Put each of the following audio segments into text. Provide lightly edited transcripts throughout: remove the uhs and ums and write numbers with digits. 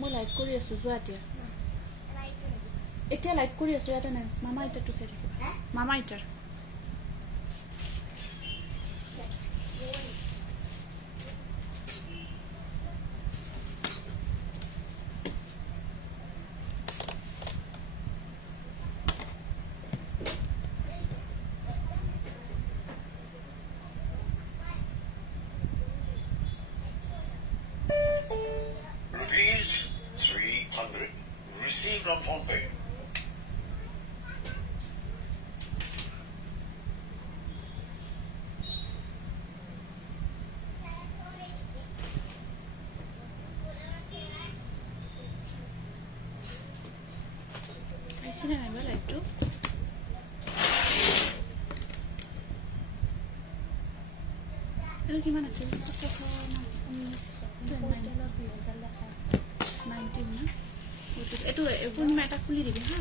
মই লাইক কৰি আছো যোৱা এতিয়া লাইক কৰি আছো ইয়াতে নাই মামা ইটাৰটো চাই থাকিব মামা ইটাৰ Received on PhonePe. I see that I will like to. Hello, gimana sih? Pakai phone 19 na. Itu pun meta kuli dibi ha.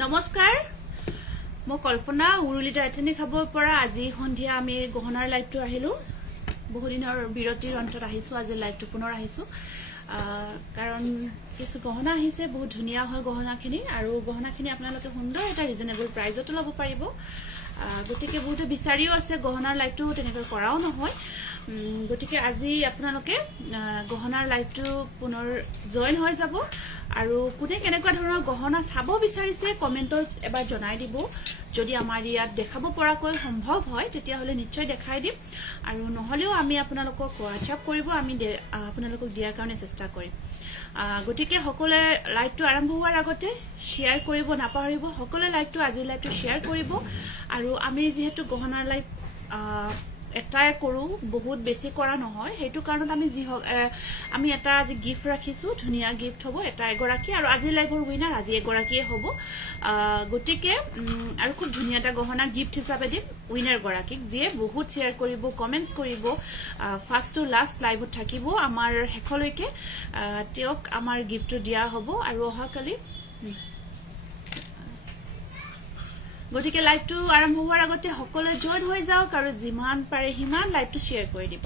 নমস্কাৰ মই কল্পনা উৰুলি ডাইটেনি খাবৰ পৰা আজি সন্ধিয়া আমি গহনাৰ লাইভটো আহিলো বহু দিনৰ বিৰতিৰ অন্তত আহিছো আজি লাইভটো পুনৰ আহিছো কাৰণ কিছু গহনা আহিছে বহুত ধুনিয়া হয় গহনাখিনি আৰু গহনাখিনি আপোনালোকে সুন্দৰ এটা ৰিজনেবল প্ৰাইজত ল'ব পাৰিব গতিকে বহুত বিচাৰিও আছে গহনাৰ লাইভটো তেনেকৈ কৰাও নহয় গতিকে আজি আপোনালোকে গহনাৰ লাইভটো পুনৰ জয়েন হৈ যাব আৰু কোনে কেনেকুৱা ধৰণৰ গহনা চাব বিচাৰিছে কমেন্টত এবাৰ জনাই দিব যদি আমাৰ ইয়াত দেখাব পৰাকৈ সম্ভৱ হয় তেতিয়া হলে নিশ্চয় দেখাই দিম আৰু নহলেও আমি আপোনালোকক হোৱাটছআপ কৰিব আমি আপোনালোকক দিয়াৰ কাৰণে চেষ্টা কৰিম গতিকে সকলোৱে লাইভটো আৰম্ভ হোৱাৰ আগতে শেয়াৰ কৰিব নাপাহৰিব সকলোৱে লাইভটো আজি লাইভটো শেয়াৰ কৰিব আৰু আমি যেহেতু গহনাৰ লাইভ এটাই কৰো বহুত বেছি কৰা নহয় হেতু কাৰণত আমি এটা আজি গিফট ৰাখিছো ধুনিয়া গিফট হ'ব এটা এগৰাকী আৰু আজি লাইভৰ উইনাৰ আজি এগৰাকীয়ে হ'ব গতিকে আৰু খুব ধুনিয়া এটা গহনা গিফট হিচাপে দিম উইনাৰ গৰাকীক যিয়ে বহুত শেয়াৰ কৰিব কমেন্টস কৰিব ফাৰ্স্ট টু লাষ্ট লাইভত থাকিব আমাৰ হেখলৈকে তেওঁক আমাৰ গিফটটো দিয়া হ'ব আৰু অহাকালি গতিকে লাইভটো আৰম্ভ হোৱাৰ আগতে সকলোৱে জয়েন হৈ যাওক আৰু যিমান পাৰে হিমান লাইভটো শেয়াৰ কৰি দিব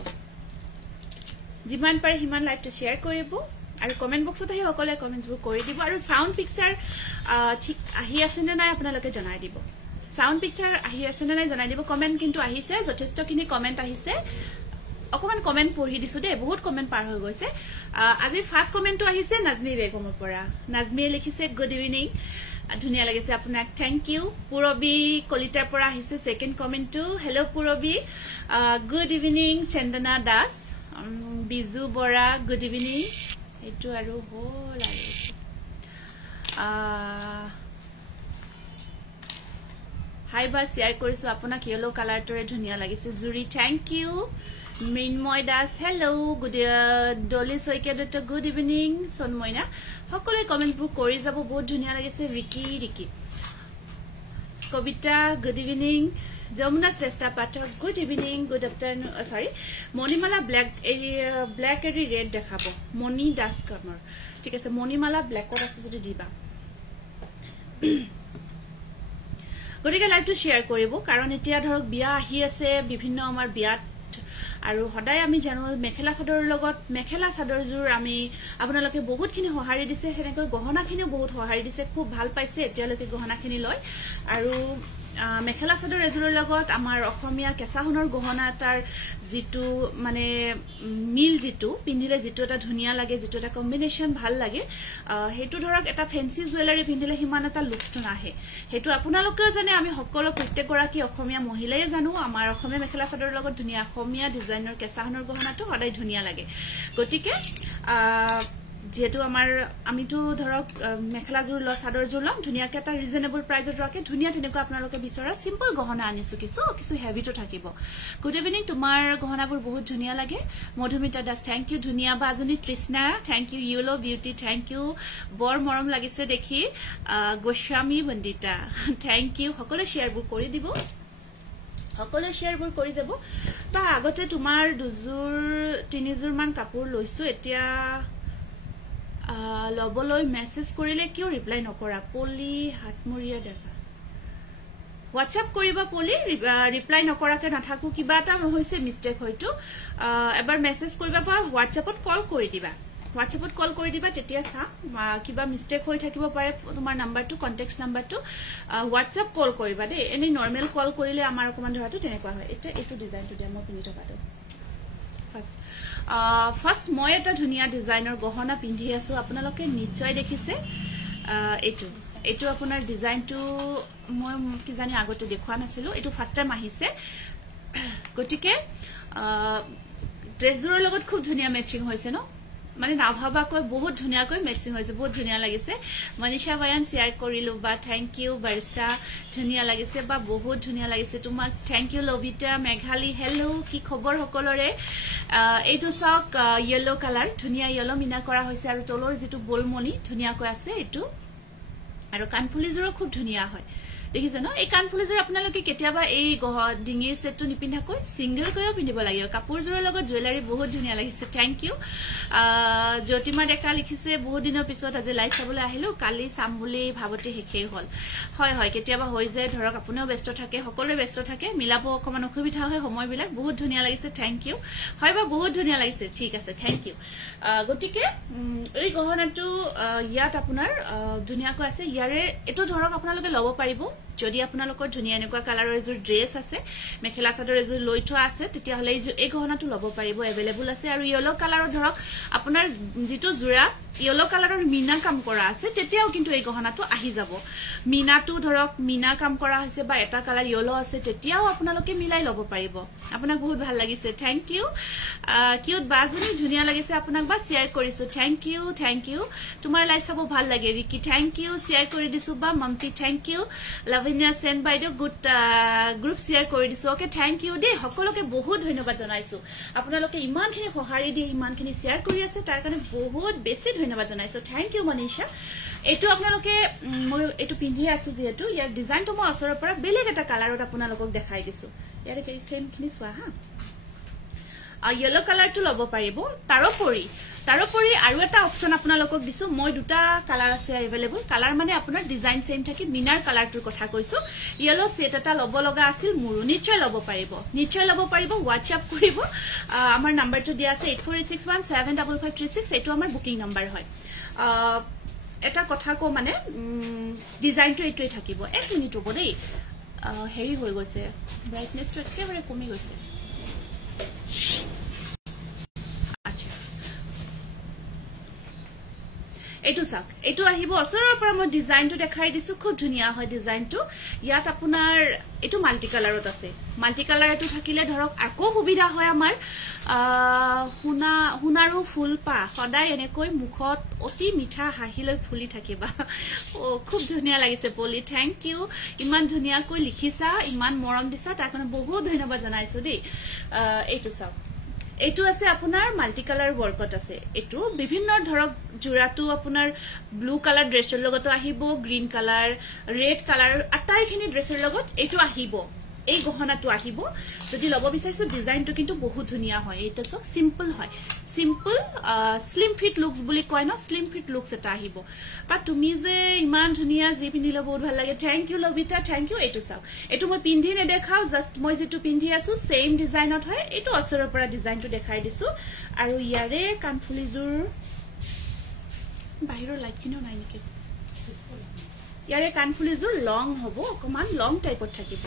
যিমান পাৰে হিমান লাইভটো শেয়াৰ কৰিব আৰু কমেন্ট বক্সত আহি সকলোৱে কমেন্টছবোৰ কৰি দিব আৰু সাউন্ড পিকচাৰ ঠিক আহি আছে নে নাই আপোনালোকে জনাই দিব সাউন্ড পিকচাৰ আহি আছে নে নাই জনাই দিব কমেন্ট কিন্তু আহিছে যথেষ্টখিনি কমেন্ট আহিছে অকমান কমেন্ট পঢ়ি দিছো দে বহুত কমেন্ট পাৰ হৈ গৈছে আজি ফাৰ্স্ট কমেন্টটো আহিছে নাজমি বেগমৰ পৰা নাজমিয়ে লিখিছে গুড ইভিনিং ধুনিয়া লাগিছে আপোনাক থ্যাংক ইউ পুৰবি কলিতাৰ পৰা আহিছে সেকেন্ড কমেন্টটো hello Purabi good evening Chandana Das Biju Bora good evening এটো আৰু হল হাই বা শেয়াৰ কৰিছো আপোনাক ইয়েলো কালাৰটোৰে ধুনিয়া লাগিছে Juri thank you Mrinmoy Das hello good Dolly সৈকেদত গুড ইভিনিং সন্ময়না সকলে কমেন্টবোৰ কৰি যাব বহুত ধুনিয়া লাগিছে Riki Kabita good evening Jamuna Shrestha Pathak good evening good afternoon sorry Manimala black এৰি ৰেড দেখাব মণি দাস কামৰ ঠিক আছে মণিমালা ব্ল্যাকত আছে যদি দিবা গতিকে লাইভটো শেয়াৰ কৰিব কাৰণ এতিয়া ধৰক বিয়া আহি আছে বিভিন্ন আমাৰ বিয়াত আৰু হদাই আমি জানো মেখেলা চাদৰৰ লগত মেখেলা চাদৰজোৰ আমি আপোনালোকে বহুতখিনি সহাৰি দিছে হেনেকৈ গহনাখিনিও বহুত সহাৰি দিছে খুব ভাল পাইছে এতিয়ালৈকে গহনাখিনি লয় আৰু মেখেলা চাদৰ এজোৰৰ লগত আমাৰ অসমীয়া কেঁচাহনৰ গহনা তাৰ জিতু মানে মিল জিতু পিন্ধিলে জিতু এটা ধুনিয়া লাগে জিতু এটা কম্বিনেশন ভাল লাগে হেতু ধৰক এটা ফেন্সি জুৱেলাৰী পিন্ধিলে হিমান এটা লুকটো নাহে হেতু আপোনালোকেও জানে আমি সকলো প্ৰত্যেক গৰাকী অসমীয়া মহিলাই জানো আমাৰ অসমীয়া মেখেলা চাদৰৰ লগত ধুনিয়া অসমীয়া ডিজাইনৰ কেঁচাহনৰ গহনাটো সদায় ধুনিয়া লাগে গতিকে যেহেতু আমিতো ধৰক মেখেলাযোৰ ল চাদৰযোৰ লম ধুনীয়াকৈ এটা ৰিজনেবল প্ৰাইজত ৰাখে ধুনীয়া তেনেকুৱা আপোনালোকে বিচৰা সিম্পল গহনা আনিছো কিছু হেভিটো থাকিব গুড ইভিনিং তোমাৰ গহনাবোৰ বহুত ধুনীয়া লাগে মধুমিতা দাস থ্যাংক ইউ ধুনীয়া বাজনী Trishna thank you yellow beauty thank you বৰ মৰম লাগিছে দেখি গোস্বামী বন্দিতা থ্যাংক ইউ সকলো শেয়াৰবোৰ কৰি দিব সকলো শেয়াৰবোৰ কৰি যাব বা আগতে তোমাৰ দুযোৰ তিনিযোৰ মান কাপোৰ লৈছো এতিয়া লবলৈ মেসেজ কৰিলে কিয় ৰিপ্লাই নকৰা পলি হাতমৰিয়া দেখা WhatsApp কৰিবা পলি ৰিপ্লাই নকৰাকে নাথাকো কিবা এটা হৈছে মিস্টেক হয়তো এবাৰ মেসেজ কৰিবা বা WhatsAppত কল কৰি দিবা তেতিয়া চা কিবা মিস্টেক হৈ থাকিব পাৰে তোমাৰ নাম্বাৰটো কন্টাক্ট নাম্বাৰটো WhatsApp কল কৰিবা দে এনে নৰমাল কল কৰিলে আমাৰ অকমান ধৰাটো তেনেকুৱা হয় এটা এটো ডিজাইনটো দিয়া মই পিনি থকাটো ফাৰ্স্ট মই এটা ধুনিয়া ডিজাইনৰ গহনা পিন্ধি আছো আপোনালোকে নিশ্চয় দেখিছে এটো আপোনাৰ ডিজাইনটো মই কি জানি আগতে দেখুৱা নাছিলো এটো ফাৰ্স্ট টাইম আহিছে গটিকে ড্ৰেছৰ লগত খুব ধুনিয়া ম্যাচিং হৈছে ন মানে নাভাবাকৈ বহুত ধুনিয়াকৈ ম্যাচিং হৈছে বহুত ধুনিয়া লাগিছে মনীষা বায়ান শেয়ার কৰিলো বা থ্যাংক ইউ বৰ্ষা ধুনিয়া লাগিছে বা বহুত ধুনিয়া লাগিছে তোমাক থ্যাংক ইউ লবিতা মেঘালী হেল্লো কি খবৰ সকলৰে এইটো সক ইয়েলো কালাৰ ধুনিয়া ইয়েলো মিনা কৰা হৈছে আৰু তলৰ যেটো বলমনি ধুনিয়াকৈ আছে এটো আৰু কানফুলিজৰো খুব ধুনিয়া হয় দেখিছে ন এই কানফুলিজৰ আপোনালোকে কেতিয়াবা এই ডিঙিৰ সেটটো নিপিন্ধাকৈ সিঙ্গেল কৈও পিন্ধিব লাগিব কাপোৰজোৰৰ লগত জুৱেলাৰী বহুত ধুনিয়া লাগিছে থ্যাংক ইউ জ্যোতিমা ডেকা লিখিছে বহুত দিনৰ পিছত আজি লাইভ চাবলৈ আহিলো কালি চাম বুলি ভাবতে হেখেই হল হয় কেতিয়াবা হৈ যায় ধৰক আপুনিও ব্যস্ত থাকে সকলোৱে ব্যস্ত থাকে মিলাব অকমান অসুবিধা হয় সময়বিলাক বহুত ধুনিয়া লাগিছে থ্যাংক ইউ হয় বা বহুত ধুনিয়া লাগিছে ঠিক আছে থ্যাংক ইউ গটিকে এই গহনাটো ইয়াত আপোনাৰ ধুনিয়াকৈ আছে ইয়াৰে এটো ধৰক আপোনালোকে লব পাৰিব যদি আপোনালোকৰ ধুনিয়া এনেকুৱা কালাৰৰ এজোৰ ড্ৰেছ আছে মেখেলা চাদৰ এজোৰ লৈ থোৱা আছে তেতিয়া হলে এই গহনাটো লব পাৰিব এভেইলেবল আছে আৰু ইয়েলো কালাৰৰ ধৰক আপোনাৰ যেটো জোৰা ইয়েলো কালাৰৰ মিনা কাম কৰা আছে তেতিয়াও কিন্তু এই গহনাটো আহি যাব মিনাটো ধৰক মিনা কাম কৰা হৈছে বা এটা কালাৰ ইয়েলো আছে তেতিয়াও আপোনালোকে মিলাই লব পাৰিব আপোনাক বহুত ভাল লাগিছে থ্যাংক ইউ কিউট বাজনী ধুনিয়া লাগিছে আপোনাক বা শেয়াৰ কৰিছো থ্যাংক ইউ তোমাৰ লাইভ চাব ভাল লাগে ৰিকি থ্যাংক ইউ শেয়াৰ কৰি দিছো বা মমতি থ্যাংক ইউ লাভিনিয়া সেন বাইদেউ গুড গ্ৰুপ শেয়াৰ কৰি দিছো ওকে থ্যাংক ইউ দে সকলোকে বহুত ধন্যবাদ জনাইছো আপোনালোকে ইমানখিনি সহাৰি দি ইমানখিনি শেয়াৰ কৰি আছে তাৰ কাৰণে বহুত বেছি ধন্যবাদ জনাইছো থ্যাংক ইউ মনীষা এটো আপোনালোকে মই এটো পিন্ধি আছো যেহেতু ইয়াৰ ডিজাইনটো মই অসৰৰ পৰা বেলেগ এটা কালাৰত আপোনালোকক দেখাই দিছো ইয়াৰে কি সেম খিনি সোৱা হা ইয়েলো কালাৰটো লব পাৰিব তাৰোপৰি আৰু এটা অপচন আপোনালোকক দিছো মই দুটা কালাৰ আছে এভেইলেবল কালাৰ মানে আপোনাৰ ডিজাইন সেম থাকি মিনাৰ কালাৰটোৰ কথা কৈছো ইয়েলো সেট এটা লব লগা আছিল মোৰ নিশ্চয় লব পাৰিব WhatsApp কৰিব আমাৰ নাম্বাৰটো দিয়া আছে 8486175536 এটো আমাৰ বুকিং নাম্বাৰ হয় এটা কথা কো মানে ডিজাইনটো এটোই থাকিব এক মিনিট ৰব দেই হেৰি হৈ গৈছে ব্ৰাইটনেসটো একেবাৰে কমি গৈছে এটো সাক এটো আহিব অসৰৰ পৰা মই ডিজাইনটো দেখাই দিছো খুব ধুনিয়া হয় ডিজাইনটো ইয়াত আপোনাৰ এটো মাল্টি কালাৰত আছে মাল্টি কালাৰ এটো থাকিলে ধৰক আকো সুবিধা হয় আমাৰ হুনাৰো ফুল পা সদায় এনেকৈ মুখত অতি মিঠা হাঁহিলৈ ফুলি থাকিবা ও খুব ধুনিয়া লাগিছে পলি থ্যাংক ইউ ইমান ধুনিয়াকৈ লিখিছা ইমান মৰম দিছা তাৰ কাৰণে বহুত ধন্যবাদ জনাইছো দেই এটো সাক এটো আছে আপোনাৰ মাল্টি কালাৰ ওয়াৰ্কত আছে এটো বিভিন্ন ধৰক জোৰাটো আপোনাৰ ব্লু কালাৰ ড্ৰেছৰ লগত আহিব গ্ৰীন কালাৰ ৰেড কালাৰ আটাইখিনি ড্ৰেছৰ লগত এটো আহিব এই গহনাটো আহিব যদি লব বিচাৰিছো ডিজাইনটো কিন্তু বহুত ধুনিয়া হয় এটা সব সিম্পল হয় সিম্পল স্লিম ফিট লুকস বুলি কয় ন স্লিম ফিট লুকস এটা আহিব বা তুমি যে ইমান ধুনিয়া জি পিন্ধিলে বহুত ভাল লাগে থ্যাংক ইউ লবিতা থ্যাংক ইউ এটো চাও এটো মই পিন্ধি নে দেখাও জাস্ট মই যেটো পিন্ধি আছো সেম ডিজাইনত হয় এটো অসৰৰ পৰা ডিজাইনটো দেখাই দিছো আৰু ইয়াৰে কানফুলিজোৰ বাহিৰৰ লাইট কিনো নাই নেকি ইয়াৰে কানফুলিজোৰ লং হ'ব অকমান লং টাইপত থাকিব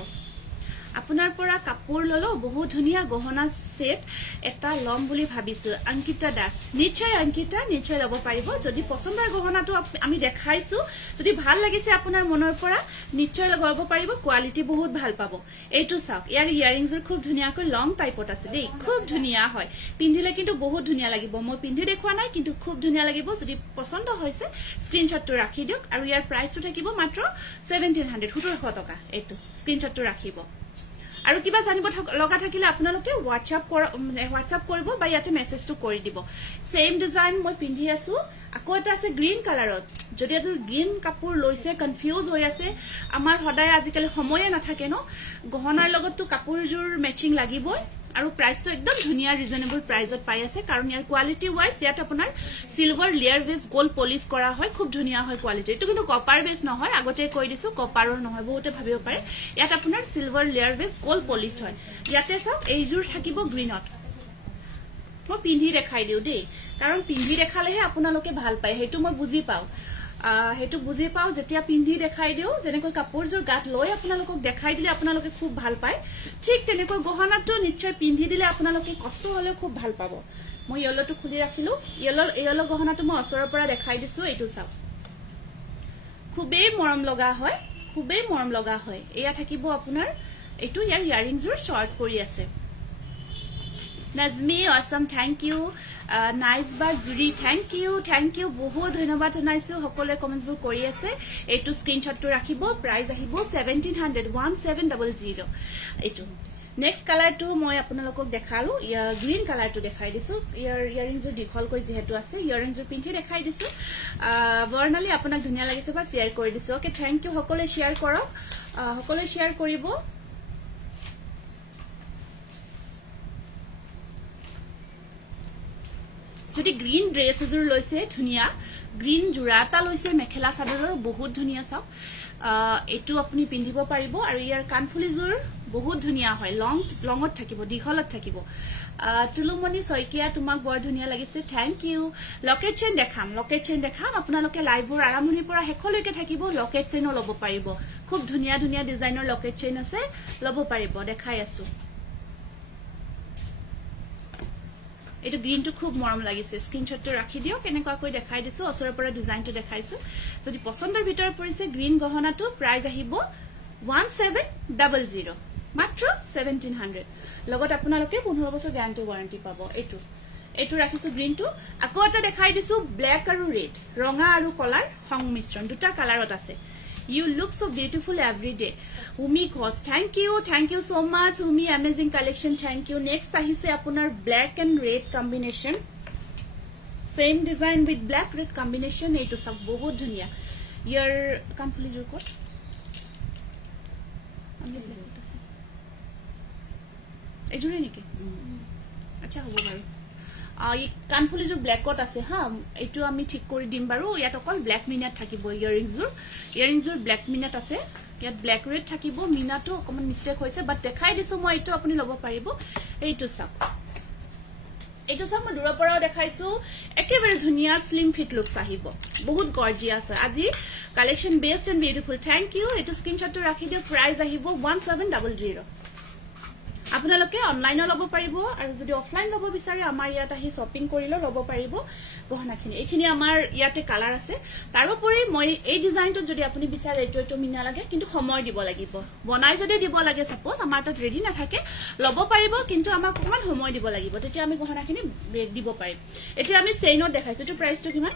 আপোনাৰ পৰা কাপোৰ ললো বহুত ধুনিয়া গহনা সেট এটা লম বুলি ভাবিছো অংকিতা দাস নিশ্চয় অংকিতা নিশ্চয় লব পাৰিব যদি পছন্দৰ গহনাটো আমি দেখাইছো যদি ভাল লাগিছে আপোনাৰ মনৰ পৰা নিশ্চয় লব পাৰিব কোৱালিটি বহুত ভাল পাব এইটো চাওক ইয়াৰ ইয়াৰিংছৰ খুব ধুনিয়াকৈ লং টাইপত আছে দেই খুব ধুনিয়া হয় পিন্ধিলে কিন্তু বহুত ধুনিয়া লাগিব মই পিন্ধি দেখুৱা নাই কিন্তু খুব ধুনিয়া লাগিব যদি পছন্দ হৈছে স্ক্ৰিনশ্বটটো ৰাখি দিওক আৰু ইয়াৰ প্ৰাইসটো থাকিব মাত্ৰ 1700 টকা এইটো স্ক্ৰিনশ্বটটো ৰাখিব আৰু কিবা জানিব লগা থাকিলে আপোনালোকে WhatsApp কৰিব বা ইয়াতে মেছেজটো কৰি দিব সেম ডিজাইন মই পিন্ধি আছো আকৌ এটা আছে গ্ৰীন কালাৰত যদি এটো গ্ৰীন কাপোৰ লৈছে কনফিউজ হৈ আছে আমাৰ সদায় আজিকালি সময়ে নাথাকে ন গহনাৰ লগতটো কাপোৰজোৰ মেচিং লাগিবই আৰু প্ৰাইসটো একদম ধুনিয়া ৰিজনেবল প্ৰাইসত পাই আছে কাৰণ ইয়াৰ কোৱালিটি ওয়াইজ ইয়াত আপোনাৰ silver layer base gold polish কৰা হয় খুব ধুনিয়া হয় কোৱালিটি এটো কিন্তু কপাৰ বেস নহয় আগতে কৈ দিছো কপাৰৰ নহয় বহুতে ভাবিব পাৰে ইয়াত আপোনাৰ silver layer base gold polish হয় ইয়াতে চাওক এইজোৰ থাকিব গ্ৰীনত মই পিন্ধি দেখাই দিও দেই কাৰণ পিন্ধি দেখালেহে আপোনালোকে ভাল পায় হেতু মই বুজি পাও হেতু বুজি পাও যেতিয়া পিন্ধি দেখাই দিও যেনেকৈ কাপোৰজোৰ গাত লৈ আপোনালোকক দেখাই দিলে আপোনালোকে খুব ভাল পায় ঠিক তেনেকৈ গহনাটো নিশ্চয় পিন্ধি দিলে আপোনালোকে কষ্ট হলে খুব ভাল পাব মই ইয়েলোটো খুলি ৰাখিলো ইয়েলো গহনাটো মই ওচৰৰ পৰা দেখাই দিছো এইটো চাওক খুবেই মৰম লগা হয় এয়া থাকিব আপোনাৰ এইটো ইয়াৰ ইয়াৰিংছৰ শৰ্ট কৰি আছে Nazmi, awesome, thank you. Nice ba Zuri, thank you. বহুত ধন্যবাদ জনাইছো সকলে কমেন্টস বোৰ কৰি আছে এইটো স্ক্ৰিনশ্বটটো ৰাখিব প্ৰাইস আহিব 1700 এইটো নেক্সট কালাৰটো মই আপোনালোকক দেখালো গ্ৰীন কালাৰটো দেখাই দিছো ইয়াৰিংছৰ দীঘল কৈ যেহেতু আছে ইয়াৰিংছৰ পিন্ধি দেখাই দিছো বৰ্ণালী আপোনাক ধুনিয়া লাগিছে বা শেয়াৰ কৰি দিছো ওকে থ্যাংক ইউ সকলে শেয়াৰ কৰক সকলে শেয়াৰ কৰিব যদি গ্ৰীন ড্ৰেছ এজোৰ লৈছে ধুনিয়া গ্ৰীন জোৰাটা লৈছে মেখেলা চাদৰৰ বহুত ধুনিয়া চাওক এটো আপুনি পিন্ধিব পাৰিব আৰু ইয়াৰ কানফুলিজোৰ বহুত ধুনিয়া হয় লংত থাকিব দীঘলত থাকিব তুলুমনি সৈকিয়া তোমাক বৰ ধুনিয়া লাগিছে থ্যাংক ইউ লকেট চেইন দেখাম আপোনালোকে লাইভৰ আৰম্ভণিৰ পৰা শেষলৈকে থাকিব লকেট চেইনও ল'ব পাৰিব খুব ধুনিয়া ডিজাইনৰ লকেট চেইন আছে ল'ব পাৰিব দেখাই আছো এটো গ্ৰীনটো খুব মৰম লাগিছে স্ক্ৰিনশ্বটটো ৰাখি দিও কেনেকুৱা কৈ দেখাই দিছো ওচৰৰ পৰা ডিজাইনটো দেখাইছো যদি পছন্দৰ ভিতৰ পৰিছে গ্ৰীন গহনাটো প্ৰাইস আহিব 1700 মাত্ৰ 1700 লগত আপোনালোকে 15 বছৰ গ্যাৰান্টি ওয়াৰেন্টি পাব এটো ৰাখিছো গ্ৰীনটো আকৌ এটা দেখাই দিছো ব্ল্যাক আৰু ৰেড ৰঙা আৰু কলাৰ সংমিশ্ৰণ দুটা কালাৰত আছে You look so beautiful every day. Umi Ghosh, thank you so much. Umi, amazing collection. Thank you. Next, ahise apunar black and red combination. Same design with black red combination. Eto sab bahut dhuniya. Your kanfuli jor ko. Ejure niki. Acha hobo baru. কানফুলি যে ব্ল্যাকত আছে হা এটো আমি ঠিক কৰি দিম বাৰু ইয়াত অকল ব্ল্যাক মিনাত থাকিব ইয়াৰিংছৰ ব্ল্যাক মিনাত আছে ইয়াত ব্ল্যাক ৰেড থাকিব মিনাটো অকমান মিস্টেক হৈছে বাট দেখাই দিছো মই এটো আপুনি ল'ব পাৰিব এইটো চাওক মই দূৰৰ পৰাও দেখাইছো একেবাৰে ধুনিয়া স্লিম ফিট লুকস আহিব বহুত গৰ্জিয়াস আজি collection best and beautiful thank you এটো স্ক্ৰিনশ্বটটো ৰাখি দিও প্ৰাইস আহিব 1700 আপোনালোকে অনলাইন ল'ব পাৰিব আৰু যদি অফলাইন ল'ব বিচাৰে আমাৰ ইয়াত আহি শপিং কৰিলে ল'ব পাৰিব গহনাখিনি এইখিনি আমাৰ ইয়াতে কালাৰ আছে তাৰোপৰি মই এই ডিজাইনটো যদি আপুনি বিচাৰে এটো মিনা লাগে কিন্তু সময় দিব লাগিব বনাই যদি দিব লাগে সাপোজ আমাৰ তাত ৰেডি নাথাকে ল'ব পাৰিব কিন্তু আমাক অকমান সময় দিব লাগিব তেতিয়া আমি গহনাখিনি দিব পাৰিম এতিয়া আমি চেইনত দেখাইছো এটো প্ৰাইসটো কিমান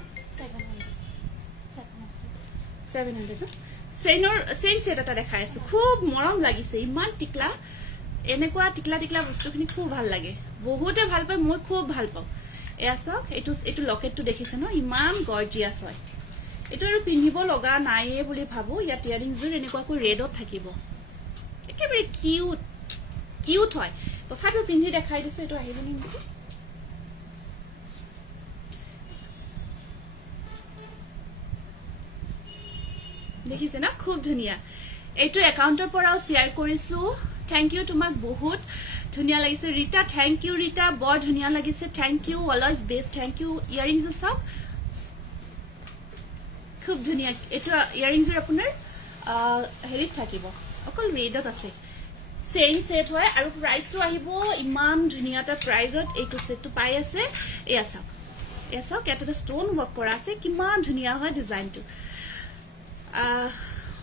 700 চেইন সেট এটা দেখাই আছে খুব মৰম লাগিছে ইমান টিকলা এনেকুৱা টিকলা বস্তুখিনি খুব ভাল লাগে বহুতে ভাল পায় মই খুব ভাল পাও এয়া চাওক এটো লকেটটো দেখিছে ন ইমান গৰ্জিয়াস হয় এটো আৰু পিন্ধিব লগা নাইয়ে বুলি ভাবো ইয়াত ইয়াৰিংছৰ এনেকুৱা কৈ ৰেডত থাকিব একেবাৰে কিউট হয় তথাপিও পিন্ধি দেখাই দিছো এটো আহিব নেকি দেখিছে না খুব ধুনিয়া এটো একাউন্টৰ পৰাও শেয়াৰ কৰিছো থ্যাংক ইউ তোমাক বহুত ধুনিয়া লাগিছে ৰিতা থ্যাংক ইউ ৰিতা বৰ ধুনিয়া লাগিছে thank you always best thank you earrings সব খুব ধুনিয়া এটো ইয়াৰিংছৰ আপোনাৰ হেৰিত থাকিব অকল ৰেডত আছে চেইন সেট হয় আৰু প্ৰাইসটো আহিব ইমান ধুনিয়া এটা প্ৰাইজত এইটো সেটটো পাই আছে এয়া চাওক এটা ষ্টোন ওয়াৰ্ক কৰা আছে কিমান ধুনিয়া হয় ডিজাইনটো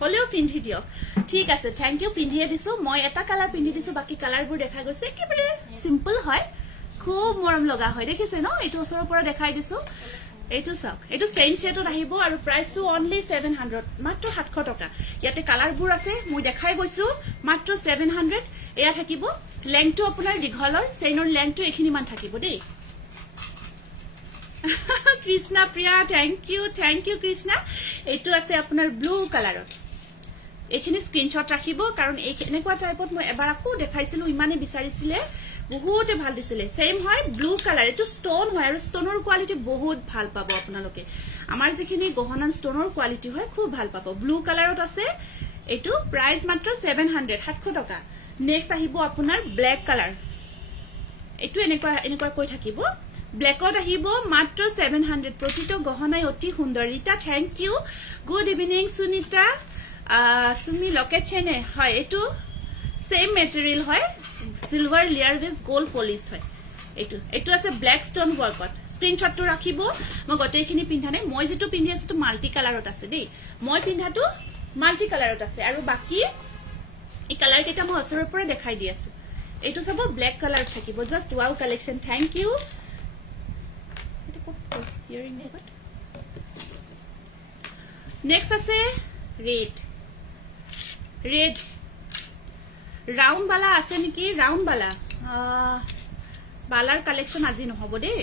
হলেও পিন্ধি দিয়ক ঠিক আছে থ্যাংক ইউ পিন্ধিয়ে দিছো মই এটা কালাৰ পিন্ধি দিছো বাকি কালাৰবোৰ দেখা গৈছে একেবাৰে সিম্পল হয় খুব মৰম লগা হয় দেখিছে ন এইটো ওচৰৰ পৰা দেখাই দিছো এইটো চাওক এইটো চেইন সেটত আহিব আৰু প্ৰাইসটো অনলি 700 মাত্ৰ 700 টকা ইয়াতে কালাৰবোৰ আছে মই দেখাই গৈছো মাত্ৰ 700 এয়া থাকিব লেংথটো আপোনাৰ দীঘলৰ চেইনৰ লেংথটো এখিনি মান থাকিব দেই কৃষ্ণা প্ৰিয়া থ্যাংক ইউ কৃষ্ণা এইটো আছে আপোনাৰ ব্লু কালাৰত এখিনি স্ক্ৰিনশট ৰাখিব কাৰণ এনেকুৱা টাইপত মই এবাৰ আকৌ দেখাইছিলো ইমানে বিচাৰিছিলে বহুতে ভাল দিছিলে সেম হয় ব্লু কালাৰ এটো ষ্টোন হয় আৰু ষ্টোনৰ কোৱালিটি বহুত ভাল পাব আপোনালোকে আমাৰ যিখিনি গহনাৰ ষ্টোনৰ কোৱালিটি হয় খুব ভাল পাব ব্লু কালাৰত আছে এটো প্ৰাইস মাত্ৰ 700 টকা নেক্সট আহিব আপোনাৰ ব্ল্যাক কালাৰ এটো এনেকুৱা কৈ থাকিব ব্ল্যাকত আহিব মাত্ৰ 700 প্ৰতিটো গহনাই অতি সুন্দৰ Rita thank you good evening Sunita Sumi লোকেচনে হয় এটো সেম মেটেৰিয়েল হয় silver layer with gold polish হয় এটো আছে ব্ল্যাক স্টোন ওয়াৰ্কত স্ক্ৰিনশটটো ৰাখিব মই গটেইখিনি পিন্ধা নাই মই যেটো পিন্ধি আছো তো মাল্টি কালাৰত আছে দেই মই পিন্ধাটো মাল্টি কালাৰত আছে আৰু বাকি এই কালাৰ কেটা মই ওচৰৰ পৰা দেখাই দি আছো এটো সব ব্ল্যাক কালাৰ থাকিব just wow collection thank you এটা কত ইয়াৰিং দেখত নেক্সট আছে ৰেড ৰাউন্ড বালা আছে নেকি ৰাউন্ড বালা বালাৰ কালেকশন আজি নহব দে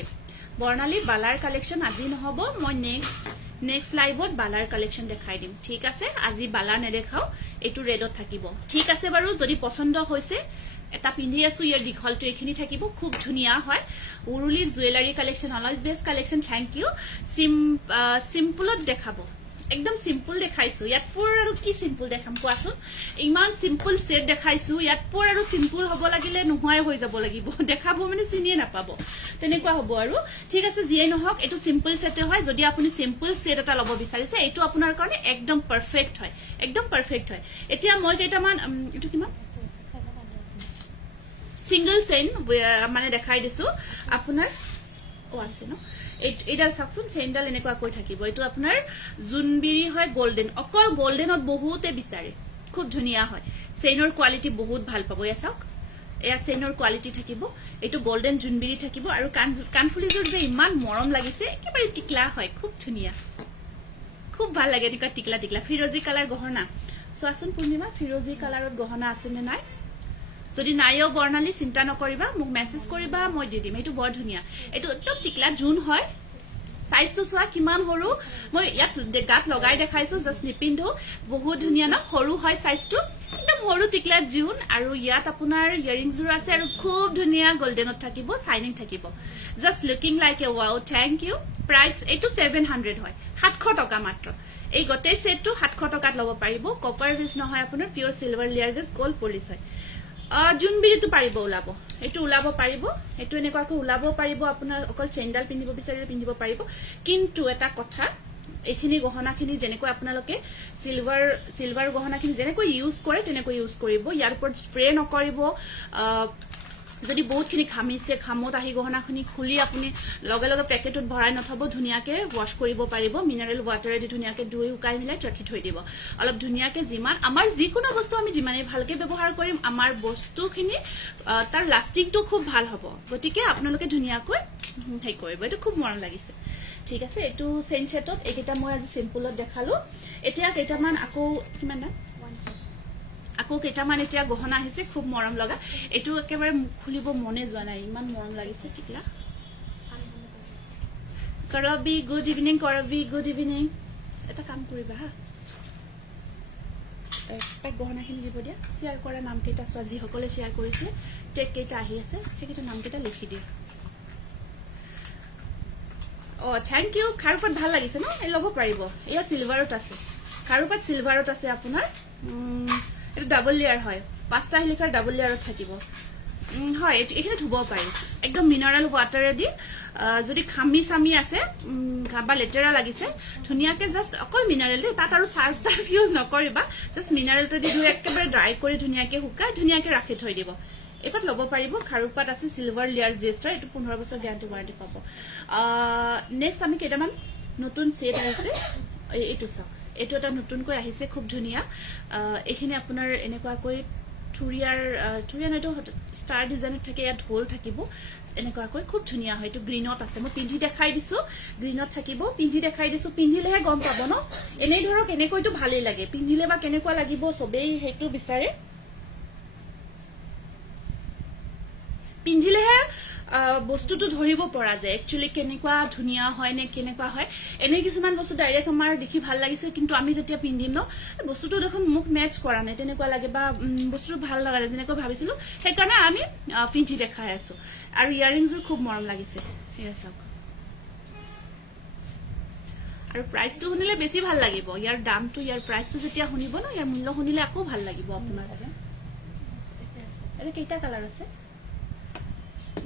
বৰ্ণালী বালাৰ কালেকশন আজি নহব মই নেক্সট লাইভত বালাৰ কালেকশন দেখাই দিম ঠিক আছে আজি বালা নেদেখাও এটো ৰেডত থাকিব ঠিক আছে বাৰু যদি পছন্দ হৈছে এটা পিন্ধি আছো ইয়াৰ দীঘলটো এখিনি থাকিব খুব ধুনিয়া হয় উৰুলিৰ jewellery collection always best collection thank you সিম্পলত দেখাবো একদম সিম্পল দেখাইছো ইয়াত পুৰ আৰু কি সিম্পল দেখাম কোৱাছো ইমান সিম্পল সেট দেখাইছো ইয়াত পুৰ আৰু সিম্পল হ'ব লাগিলে নহয় হৈ যাব লাগিব দেখাবো মানে চিনিয়ে নাপাব তেনেকুৱা হ'ব আৰু ঠিক আছে জিয়ে নহক এটো সিম্পল সেট হয় যদি আপুনি সিম্পল সেট এটা লব বিচাৰিছে এটো আপোনাৰ কাৰণে একদম পাৰফেক্ট হয় এতিয়া মই কেইটামান এটো কিমান সিঙ্গল চেইন মানে দেখাই দিছো আপোনাৰ ও আছে ন এডাল সাকসুন চেইনডাল এনেকুৱা কৈ থাকিব এটো আপোনাৰ জুনবিৰি হয় গোল্ডেন অকল গোল্ডেনত বহুতে বিচাৰে খুব ধুনিয়া হয় চেইনৰ কোৱালিটি বহুত ভাল পাব এয়া চাওক এয়া চেইনৰ কোৱালিটি থাকিব এটো গোল্ডেন জুনবিৰি থাকিব আৰু কানফুলিজৰ যে ইমান মৰম লাগিছে একেবাৰে টিকলা হয় খুব ধুনিয়া খুব ভাল লাগে এনেকুৱা টিকলা ফিৰোজী কালাৰ গহনা সোৱাচোন পূৰ্ণিমা ফিৰোজী কালাৰত গহনা আছে নে নাই যদি নাইও বৰ্ণালী চিন্তা নকৰিবা মোক মেসেজ কৰিবা মই দি দিম এটো বৰ ধুনিয়া এটো একদম টিকলা জুন হয় সাইজটো সোৱা কিমান হৰু মই ইয়াত গাত লগাই দেখাইছো জাস্ট নিপিন্ধো বহুত ধুনিয়া না হৰু হয় সাইজটো একদম হৰু টিকলা জুন আৰু ইয়াত আপোনাৰ ইয়াৰিংস জুৰ আছে আৰু খুব ধুনিয়া গোল্ডেনত থাকিব সাইনিং থাকিব just looking like a wow thank you price এটো 700 হয় 700 টকা মাত্ৰ এই গটে সেটটো 700 টকাত লব পাৰিব কপাৰ বিজ নহয় আপোনাৰ pure silver layer with gold polish হয় জুনবিৰিটো পাৰিব উলাব এটো উলাব পাৰিব এটো এনেকুৱাকৈ উলাব পাৰিব আপোনাৰ অকল চেইনডাল পিন্ধিব বিচাৰিলে পিন্ধিব পাৰিব কিন্তু এটা কথা এখিনি গহনাখিনি যেনেকৈ আপোনালোকে সিলভাৰ গহনাখিনি যেনেকৈ ইউজ কৰে তেনেকৈ ইউজ কৰিব ইয়াৰ ওপৰত স্প্ৰে নকৰিব যদি বহুতখিনি খামিছে খামত আহি গহনাখিনি খুলি আপুনি লগে লগে পেকেটত ভৰাই নথব ধুনিয়াকে ওয়াশ কৰিব পাৰিব মিনাৰেল ওয়াটাৰেদি ধুনিয়াকে ধুই উকাই মিলাই ৰাখি থৈ দিব অলপ ধুনিয়াকে যিমান আমাৰ যিকোনো বস্তু আমি যিমানে ভালকে ব্যৱহাৰ কৰিম আমাৰ বস্তুখিনি তাৰ লাষ্টিংটো খুব ভাল হ'ব গতিকে আপোনালোকে ধুনিয়াকৈ হেই কৰিব এটো খুব মৰম লাগিছে ঠিক আছে এটো চেইন সেটত একেটা মই আজি সিম্পলত দেখালো এতিয়া কেইটামান আকৌ কিমান না আকৌ কেইটামান এতিয়া গহনা আহিছে খুব মৰম লগা এটো একেবাৰে খুলিব মনে যোৱা নাই ইমান মৰম লাগিছে টিকলা কৰবি গুড ইভিনিং এটা কাম কৰিবা হা এক গহনাখিনি দিব দিয়া শেয়াৰ কৰা নাম কেইটা সজি সকলে শেয়াৰ কৰিছে টেক কেইটা আহি আছে সেইকেইটা নাম কেইটা লিখি দিয়া ও থ্যাংক ইউ খাৰুপাত ভাল লাগিছে ন এই লব পাৰিব এয়া সিলভাৰত আছে খাৰুপাত সিলভাৰত আছে আপোনাৰ এটা ডাবল লেয়াৰ হয় পাঁচটা হিলিকাৰ ডাবল লেয়াৰত থাকিব হয় এখানে ধুব পাৰি একদম মিনাৰেল ওয়াটাৰেদি যদি খামি সামি আছে বা লেটেৰা লাগিছে ধুনিয়াকে জাস্ট অকল মিনাৰেল দে তাত আৰু সাৰ্ফ তাৰ ইউজ নকৰিবা জাস্ট মিনাৰেলটো দি একেবাৰে ড্ৰাই কৰি ধুনিয়াকে শুকাই ধুনিয়াকে ৰাখি থৈ দিব এপাত লব পাৰিব খাৰুপাত আছে সিলভাৰ লেয়াৰ ভেষ্ট হয় এটো 15 বছৰ গ্যাৰান্টি ওয়াৰেন্টি পাব নেক্সট আমি কেইটামান নতুন সেট আহিছে এটো চাও এটো এটা নতুনকৈ আহিছে খুব ধুনিয়া এখিনি আপোনাৰ এনেকুৱা কৈ থুৰিয়াৰ নটো ষ্টাৰ ডিজাইনত থাকে ইয়াত ঢোল থাকিব এনেকুৱা কৈ খুব ধুনিয়া হয় এটো গ্ৰীনত আছে মই পিন্ধি দেখাই দিছো গ্ৰীনত থাকিব পিন্ধি দেখাই দিছো পিন্ধিলেহে গম পাব ন এনেই ধৰক এনেকৈটো ভালেই লাগে পিন্ধিলে বা কেনেকুৱা লাগিব সবেই হেতু বিচাৰে পিন্ধিলেহে বস্তুটো ধৰিব পৰা যায় একচুয়ালি কেনেকুৱা ধুনিয়া হয় নে কেনেকুৱা হয় এনে কিছুমান বস্তু ডাইৰেক্ট আমাৰ দেখি ভাল লাগিছে কিন্তু আমি যেতিয়া পিন্ধিম ন বস্তুটো দেখোন মুখ মেচ কৰা নাই তেনেকুৱা লাগে বা বস্তুটো ভাল লাগে যেনেকৈ ভাবিছিলো সেইকাৰণে আমি পিন্ধি দেখাই আছো আৰু ইয়াৰিংছৰ খুব মৰম লাগিছে এয়া চাওক আৰু প্ৰাইসটো শুনিলে বেছি ভাল লাগিব ইয়াৰ দামটো ইয়াৰ প্ৰাইসটো যেতিয়া শুনিব ন ইয়াৰ মূল্য শুনিলে আকৌ ভাল লাগিব আপোনাৰ এটা কেইটা কালাৰ আছে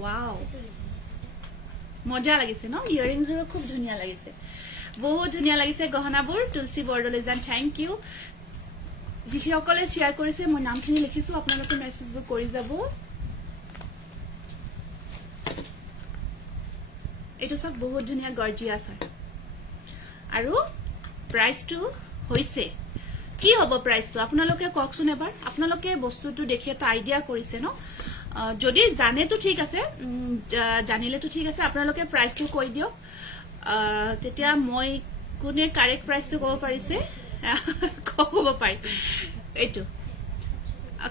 ওয়াও মজা লাগিছে ন ইয়াৰিংছৰ খুব ধুনিয়া লাগিছে বহুত ধুনিয়া লাগিছে গহনাবোৰ তুলসী বৰদলৈজান থ্যাংক ইউ যিসকলে শেয়াৰ কৰিছে মই নামখিনি লিখিছো আপোনালোকে মেছেজবোৰ কৰি যাব এটো সব বহুত ধুনিয়া গৰ্জিয়াছ হয় আৰু প্ৰাইসটো হৈছে কি হ'ব প্ৰাইসটো আপোনালোকে কওকচোন এবাৰ আপোনালোকে বস্তুটো দেখি এটা আইডিয়া কৰিছে ন যদি জানে তো ঠিক আছে জানিলে তো ঠিক আছে আপোনালোকে প্ৰাইসটো কৈ দিয়ক তেতিয়া মই কোনে কাৰেক্ট প্ৰাইসটো ক'ব পাৰিছে ক'ব পাৰি এটো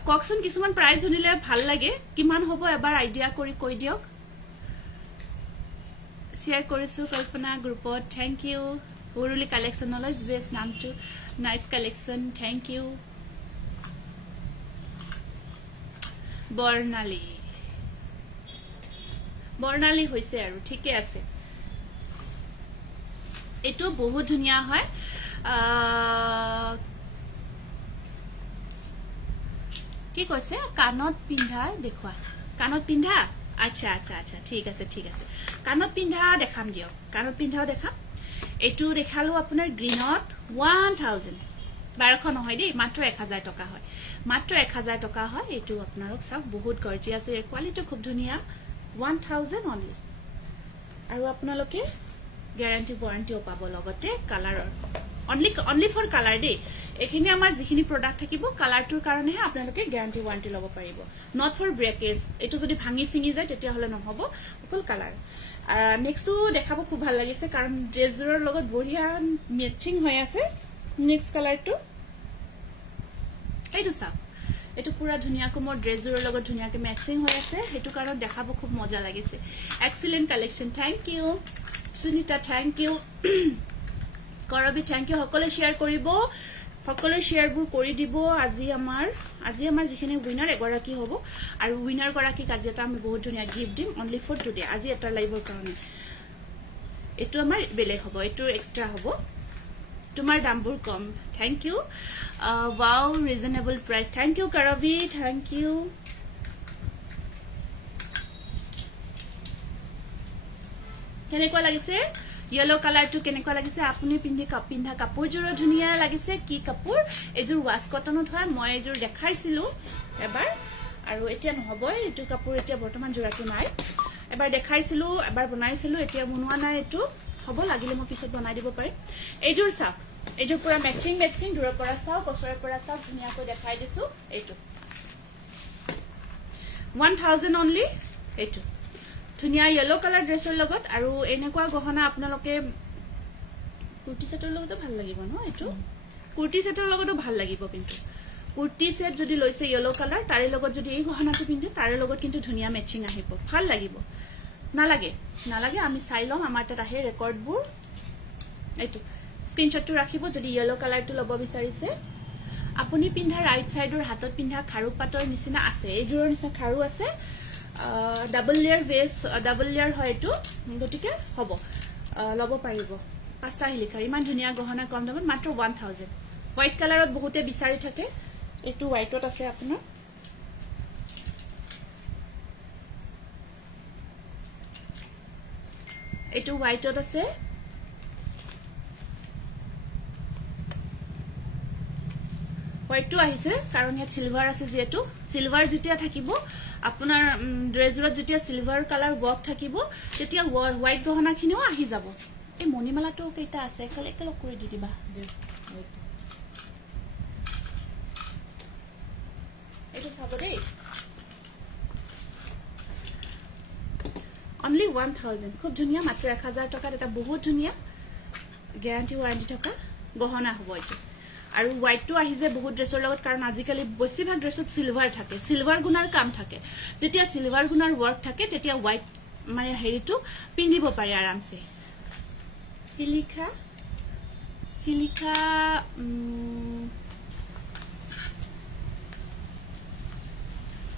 কওকচোন কিছুমান প্ৰাইস শুনিলে ভাল লাগে কিমান হ'ব এবাৰ আইডিয়া কৰি কৈ দিয়ক শেয়াৰ কৰিছো কল্পনা গ্ৰুপত থ্যাংক ইউ উৰুলি কালেকশন অলৱেজ বেষ্ট নামটো নাইস কালেকশন থ্যাংক ইউ বৰ্ণালী হৈছে আৰু ঠিকে আছে এটো বহুত ধুনিয়া হয় কি কৈছে কানত পিন্ধা দেখুৱা কানত পিন্ধা আচ্ছা আচ্ছা আচ্ছা ঠিক আছে কানত পিন্ধা দেখাম দিও কানত পিন্ধাও দেখাম এটো দেখালো আপোনাৰ গ্ৰীনত 1000 1200 নহয় দেই মাত্ৰ 1000 টকা হয় মাত্ৰ 1000 টকা হয় এটো আপোনালোক চাওক বহুত গৰ্জিয়াছ এৰ কোৱালিটি খুব ধুনিয়া 1000 অনলি আৰু আপোনালোকে গ্যাৰান্টি ওয়াৰেন্টিও পাব লগতে কালাৰৰ অনলি ফৰ কালাৰ দেই এখিনি আমাৰ যিখিনি প্ৰডাক্ট থাকিব কালাৰটোৰ কাৰণেহে আপোনালোকে গ্যাৰান্টি ওয়াৰেন্টি ল'ব পাৰিব নট ফৰ ব্ৰেকেজ এটো যদি ভাঙি চিঙি যায় তেতিয়া হলে নহব অকল কালাৰ নেক্সটটো দেখাব খুব ভাল লাগিছে কাৰণ ড্ৰেছৰ লগত বঢ়িয়া মেচিং হৈ আছে নেক্সট কালাৰটো এইটো চাওক এটো পুৰা ধুনিয়া কোমৰ ড্ৰেছৰ লগত ধুনিয়াকে মেচিং হৈ আছে হেতু কাৰণ দেখাব খুব মজা লাগিছে excellent collection thank you Sunita thank you Korobi thank you সকলে শেয়াৰ কৰিব সকলে শেয়াৰবোৰ কৰি দিব আজি আমাৰ যিখিনি উইনাৰ এগৰাকী হ'ব আৰু উইনাৰ গৰাকী কাজ এটা আমি বহুত ধুনিয়া গিফট দিম অনলি ফৰ টুডে আজি এটা লাইভৰ কাৰণে এটো আমাৰ বেলেগ হ'ব এটো এক্সট্ৰা হ'ব তোমাৰ দামবোৰ কম thank you wow reasonable price thank you Korobi thank you কেনেকুৱা লাগিছে येलो कलर टू केनेকুৱা লাগিছে আপুনি পিন্ধা কাপোৰজোৰ ধুনিয়া লাগিছে কি কাপোৰ এজোৰ ওয়াশ কটনত হয় মই এজোৰ দেখাইছিলো এবাৰ আৰু এতিয়া নহব এটো কাপোৰ এতিয়া বৰ্তমান জোৰাটো নাই এবাৰ দেখাইছিলো এবাৰ বনাইছিলো এতিয়া বনোৱা নাই এটো হ'ব লাগিলে মই পিছত বনাই দিব পাৰিম এজোৰ চাওক এজোৰ পুৰা মেচিং দূৰৰ পৰা চাওক ওচৰৰ পৰা চাওক ধুনিয়াকৈ দেখাই দিছো এটো 1000 অনলি এটো ধুনিয়া येलो कलर ड्रेसर লগত আৰু এনেকুৱা গহনা আপোনালোকে কুৰ্তি সেটৰ লগতো ভাল লাগিব ন এটো কুৰ্তি সেটৰ লগতো ভাল লাগিব কিন্তু কুৰ্তি সেট যদি লৈছে येलो कलर তাৰে লগত যদি এই গহনাটো পিন্ধে তাৰে লগত কিন্তু ধুনিয়া মেচিং আহিব ভাল লাগিব নালাগে আমি চাই লম আমাৰ তাত আহে ৰেকৰ্ডবোৰ এটো স্ক্ৰিনশ্বটটো ৰাখিব যদি येलो कलरটো লব বিচাৰিছে আপুনি পিন্ধা ৰাইট সাইডৰ হাতত পিন্ধা খাৰু পাটৰ নিচিনা আছে এইজোৰৰ নিচিনা খাৰু আছে double layer base double layer হয়তো গটিকে হ'ব লব পাৰিব পাঁচটা হিলিকাৰ ইমান ধুনিয়া গহনা কম দামত মাত্ৰ 1000 হোৱাইট কালাৰত বহুতে বিচাৰি থাকে এটো হোৱাইটত আছে আপোনাৰ এটো হোয়াইটত আছে হোয়াইটটো আহিছে কাৰণ ইয়াত সিলভাৰ আছে যেটো সিলভাৰ যেতিয়া থাকিব আপোনাৰ ড্ৰেছৰত যেতিয়া সিলভার কালার ওয়ার্ক থাকিব তেতিয়া হোয়াইট গহনাখিনিও আহি যাব এই মণিমালাটো কেইটা আছে একেলগ কৰি দি দিবা এটো চাব দেই only 1000 খুব ধুনিয়া মাত্ৰ 1000 টকাত এটা বহুত ধুনিয়া গ্যাৰান্টি ওয়াৰেন্টি থকা গহনা হ'ব এটো আৰু হোয়াইটটো আহিছে বহুত ড্ৰেছৰ লগত কাৰণ আজিকালি বেছিভাগ ড্ৰেছত সিলভাৰ থাকে সিলভাৰ গুণাৰ কাম থাকে যেতিয়া সিলভাৰ গুণাৰ ওয়াৰ্ক থাকে তেতিয়া হোয়াইট মানে হেৰিটো পিন্ধিব পাৰি আৰামছে হিলিকা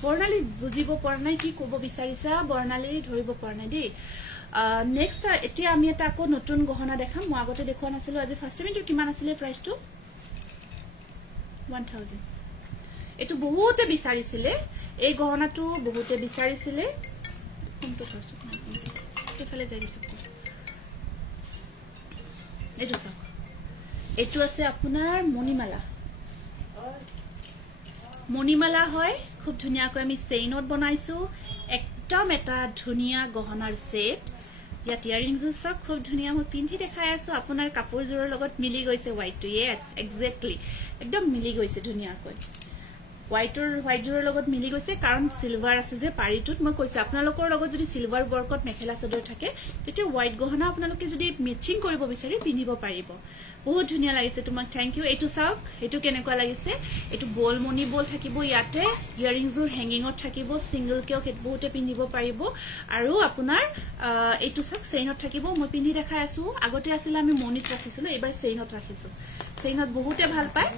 বৰ্ণালী বুজিব পৰা নাই কি ক'ব বিচাৰিছা বৰ্ণালী ধৰিব পৰা নাই দেই নেক্সট এতিয়া আমি এটা আকৌ নতুন গহনা দেখাম মই আগতে দেখুৱা নাছিলো আজি ফাৰ্স্ট টাইম এটো কিমান আছিল প্ৰাইসটো 1000 এটো বহুতে বিচাৰিছিলে এই গহনাটো বহুতে বিচাৰিছিলে কোনটো কৈছো কেফালে যাই দিছো এটো চাওক এটো আছে আপোনাৰ মণিমালা হয় খুব ধুনিয়াকৈ আমি চেইনত বনাইছো একদম এটা ধুনিয়া গহনাৰ সেট ইয়াত ইয়াৰিংস সব খুব ধুনিয়া মই পিন্ধি দেখাই আছো আপোনাৰ কাপোৰজোৰৰ লগত মিলি গৈছে হোয়াইটটো ইয়েস এক্স্যাক্টলি একদম মিলি গৈছে ধুনিয়াকৈ হোয়াইট জোৰৰ লগত মিলি গৈছে কাৰণ সিলভাৰ আছে যে পাৰিটোত মই কৈছো আপোনালোকৰ লগত যদি সিলভাৰ ওয়াৰ্কত মেখেলা চাদৰ থাকে তেতিয়া হোয়াইট গহনা আপোনালোকে যদি ম্যাচিং কৰিব বিচাৰি পিন্ধিব পাৰিব বহুত ধুনিয়া লাগিছে তোমাক থ্যাংক ইউ এটো চাওক এটো কেনেকুৱা লাগিছে এটো বল মনি বল থাকিব ইয়াতে ইয়াৰিংসৰ হ্যাঙ্গিংত থাকিব সিঙ্গল কেও বহুতে পিন্ধিব পাৰিব আৰু আপোনাৰ এটো চাওক চেইনত থাকিব মই পিন্ধি দেখাই আছো আগতে আছিল আমি মনিত ৰাখিছিলো এবাৰ চেইনত ৰাখিছো চেইনত বহুতে ভাল পায়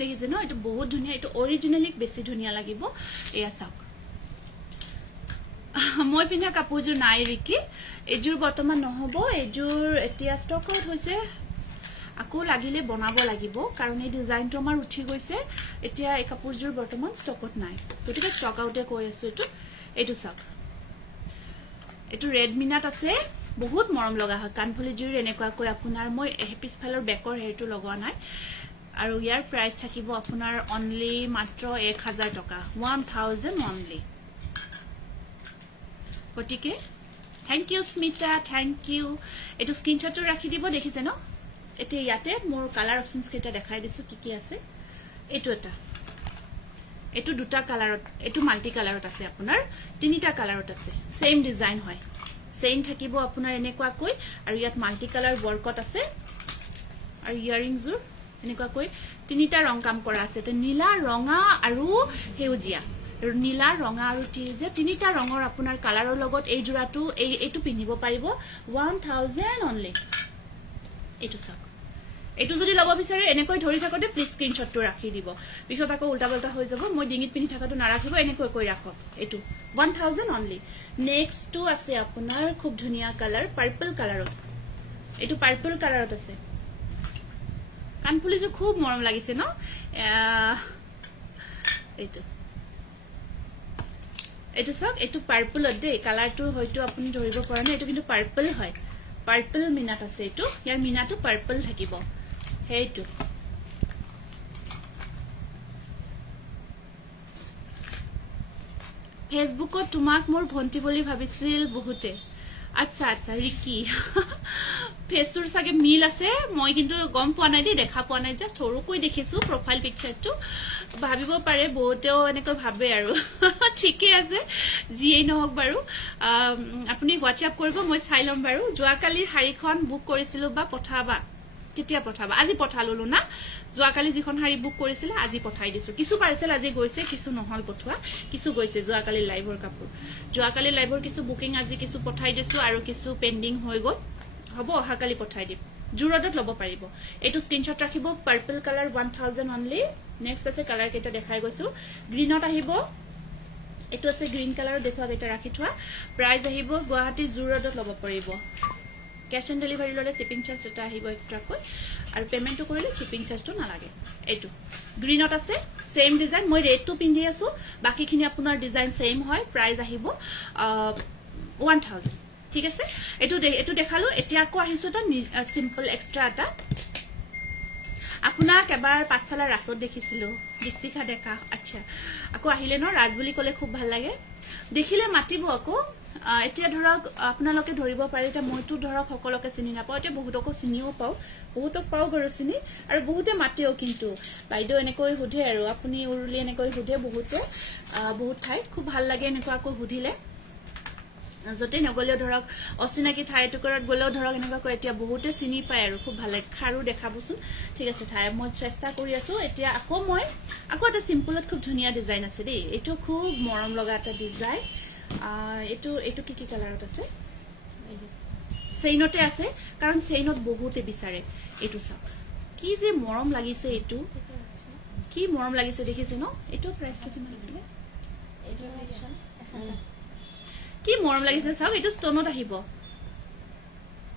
দেখিছে ন এটো বহুত ধুনিয়া এটো অৰিজিনালি বেছি ধুনিয়া লাগিব এয়া চাওক মই পিন্ধা কাপোৰজোৰ নাই ৰিকি এজোৰ বৰ্তমান নহব এজোৰ এতিয়া ষ্টক আউট হৈছে আকৌ লাগিলে বনাব লাগিব কাৰণ এই ডিজাইনটো আমাৰ উঠি গৈছে এতিয়া এই কাপোৰজোৰ বৰ্তমান ষ্টকত নাই গতিকে ষ্টক আউটে কৈ আছো এটো চাওক এটো ৰেড মিনাত আছে বহুত মৰম লগা হয় কানফুলি জুৰি এনেকুৱা কৈ আপোনাৰ মই পিছফালৰ বেকৰ হেৰটো লগোৱা নাই আৰু ইয়াৰ প্ৰাইস থাকিব আপোনাৰ অনলি মাত্ৰ 1000 টকা 1000 অনলি গটিকে thank you Smita thank you এটো স্ক্রিনশটটো ৰাখি দিব দেখিছে ন এতে ইয়াতে মোৰ কালাৰ অপশনস কেটা দেখাই দিছো কি আছে এটো দুটা কালাৰত এটো মাল্টি কালাৰত আছে আপোনাৰ তিনিটা কালাৰত আছে সেম ডিজাইন হয় চেইন থাকিব আপোনাৰ এনেকুৱা কৈ আৰু ইয়াত মাল্টি কালাৰ ওয়াৰ্কত আছে আৰু ইয়াৰিংসৰ এনেকুৱা কৈ তিনিটা ৰং কাম কৰা আছে তে নীলা ৰঙা আৰু হেউজিয়া নীলা ৰঙা আৰু যে তিনিটা ৰঙৰ আপোনাৰ কালাৰৰ লগত এই জোৰাটো এইটো পিন্ধিব পাৰিব 1000 অনলি এটো চাওক এটো যদি লব বিচাৰে এনেকৈ ধৰি থাকতে প্লিজ স্ক্ৰিনশটটো ৰাখি দিব পিছত আকৌ উল্টা পাল্টা হৈ যাব মই ডিঙিত পিন্ধি থাকাটো নাৰাখিব এনেকৈ কৈ ৰাখক এটো 1000 অনলি নেক্সট টু আছে আপোনাৰ খুব ধুনিয়া কালাৰ পাৰ্পল কালাৰত এটো পাৰ্পল কালাৰত আছে কানফুলিজো খুব মৰম লাগিছে ন এটো চাওক এটো পাৰ্পল দে কালাৰটো হয়তো আপুনি ধৰিব পৰা নাই এটো কিন্তু পাৰ্পল হয় পাৰ্পল মিনাত আছে এটো ইয়াৰ মিনাটো পাৰ্পল থাকিব হেইটো ফেসবুকত তোমাক মোৰ ভন্টি বুলি ভাবিছিল বহুতে আচ্ছা আচ্ছা ৰিকি ফেসুৰ সাগে মিল আছে মই কিন্তু গম পোৱা নাই দে দেখা পোৱা নাই জাস্ট সৰুকৈ দেখিছো প্ৰফাইল পিকচাৰটো ভাবিব পাৰে বহুতেও এনেকৈ ভাবে আৰু ঠিকে আছে জিএই নহক বাৰু আপুনি WhatsApp কৰিব মই চাই লম বাৰু যোৱাকালি হাৰিখন বুক কৰিছিলো বা পঠাবা কেতিয়া পঠাবা আজি পঠাললো না যোৱাকালি যিখন হাৰি বুক কৰিছিল আজি পঠাই দিছো কিছু পাৰ্সেল আজি গৈছে কিছু নহল পঠোৱা কিছু গৈছে যোৱাকালি লাইভৰ কাপোৰ যোৱাকালি লাইভৰ কিছু বুকিং আজি কিছু পঠাই দিছো আৰু কিছু পেন্ডিং হৈ গল হ'ব অহাকালি পঠাই দিম জুৰডত লব পাৰিব এটো স্ক্ৰিনশট ৰাখিব পাৰ্পল কালাৰ 1000 অনলি নেক্সট আছে কালাৰ কেটা দেখাই গৈছো গ্ৰীনত আহিব এটো আছে গ্ৰীন কালাৰ দেখুৱা কেটা ৰাখি থোৱা প্ৰাইস আহিব গুৱাহাটী জুৰডত লব পাৰিব ক্যাশ অন ডেলিভাৰী ললে শিপিং চাৰ্জ এটা আহিব এক্সট্ৰাকৈ আৰু পেমেন্টটো কৰিলে শিপিং চাৰ্জটো নালাগে এইটো গ্ৰীনত আছে সেম ডিজাইন মই ৰেডটো পিন্ধি আছো বাকিখিনি আপোনাৰ ডিজাইন সেম হয় প্ৰাইস আহিব 1000 ঠিক আছে এটো দেখালো এতিয়া আকৌ আহিছো এটা সিম্পল এক্সট্ৰা এটা আপোনাক এবাৰ পাঠশালা ৰাসত দেখিছিলো দীক্ষিকা দেখা আচ্ছা আকৌ আহিলে ন ৰাজ বুলি কলে খুব ভাল লাগে দেখিলে মাতিব আকৌ এতিয়া ধৰক আপোনালোকে ধৰিব পাৰে এটা মইটো ধৰক সকলোকে চিনি নাপাও এতিয়া বহুতক চিনিও পাও বহুতক পাও গৰু চিনি আৰু বহুতে মাতেও কিন্তু বাইদেউ এনেকৈ হুধে আৰু আপুনি উৰুলি এনেকৈ হুধে বহুত ঠাই খুব ভাল লাগে এনেকৈ আকৌ হুধিলে যতে নগলেও ধৰক অচিনাকি ঠাই টুকুৰত গলেও ধৰক এনেকৈ এতিয়া বহুতে চিনি পায় আৰু খুব ভাল লাগে খাৰু দেখাবচোন ঠিক আছে ঠাই মই চেষ্টা কৰি আছো এতিয়া আকৌ এটা সিম্পলত খুব ধুনীয়া ডিজাইন আছে দেই এইটো খুব মৰম লগা এটা ডিজাইন এইটো কি কালাৰত আছে চেইনতে আছে কাৰণ চেইনত বহুতে বিচাৰে এইটো চাওক কি যে মৰম লাগিছে এইটো কি মৰম লাগিছে দেখিছে ন এইটো প্ৰাইসটো কিমান আছিল এইটো কি মৰম লাগিছে চাওক এইটো ষ্টনত আহিব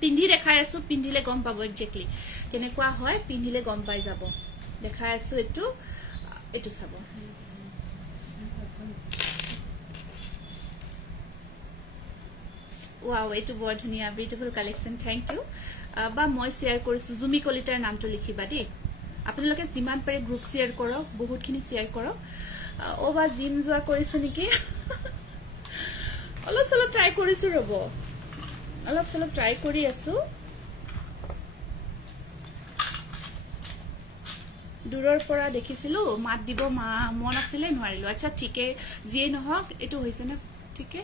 পিন্ধি দেখাই আছো পিন্ধিলে গম পাব এক্স্যাক্টলি কেনেকুৱা হয় পিন্ধিলে গম পাই যাব দেখাই আছো এইটো চাব ওয়াও এইটো বৰ ধুনীয়া বিউটিফুল কালেকশন থ্যাংক ইউ বা মই শেয়াৰ কৰিছো জুমি কলিতাৰ নামটো লিখিবা দেই আপোনালোকে যিমান পাৰে গ্ৰুপ শেয়াৰ কৰক বহুতখিনি শেয়াৰ কৰক ও বা জিম যোৱা কৰিছে নেকি অলপ চলপ ট্ৰাই কৰিছো ৰব অলপ চলপ ট্ৰাই কৰি আছো দূৰৰ পৰা দেখিছিলো মাত দিব মন আছিলে নোৱাৰিলো আচ্ছা ঠিকে যিয়ে নহওক এটো হৈছে না ঠিকে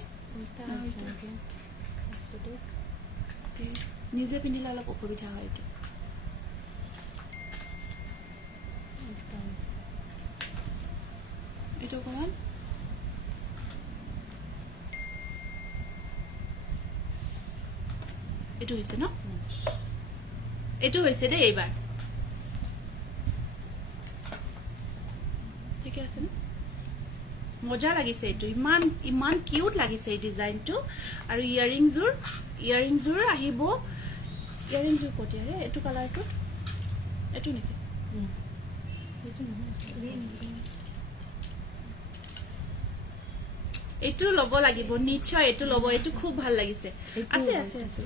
নিজে পিন্ধিলে অলপ অসুবিধা হয় এইটো এইটো অকমান এইটো হৈছে ন এইটো হৈছে দেই এইবাৰ ঠিক আছে ন মজা লাগিছে এইটো ইমান কিউট লাগিছে এই ডিজাইনটো আৰু ইয়াৰিংজুৰ আহিব ইয়াৰিংজুৰ কটিয়াৰে এইটো কালাৰটো এইটো নেকি এইটো নহয় এইটো লব লাগিব নিশ্চয় এইটো লব এইটো খুব ভাল লাগিছে আছে আছে আছে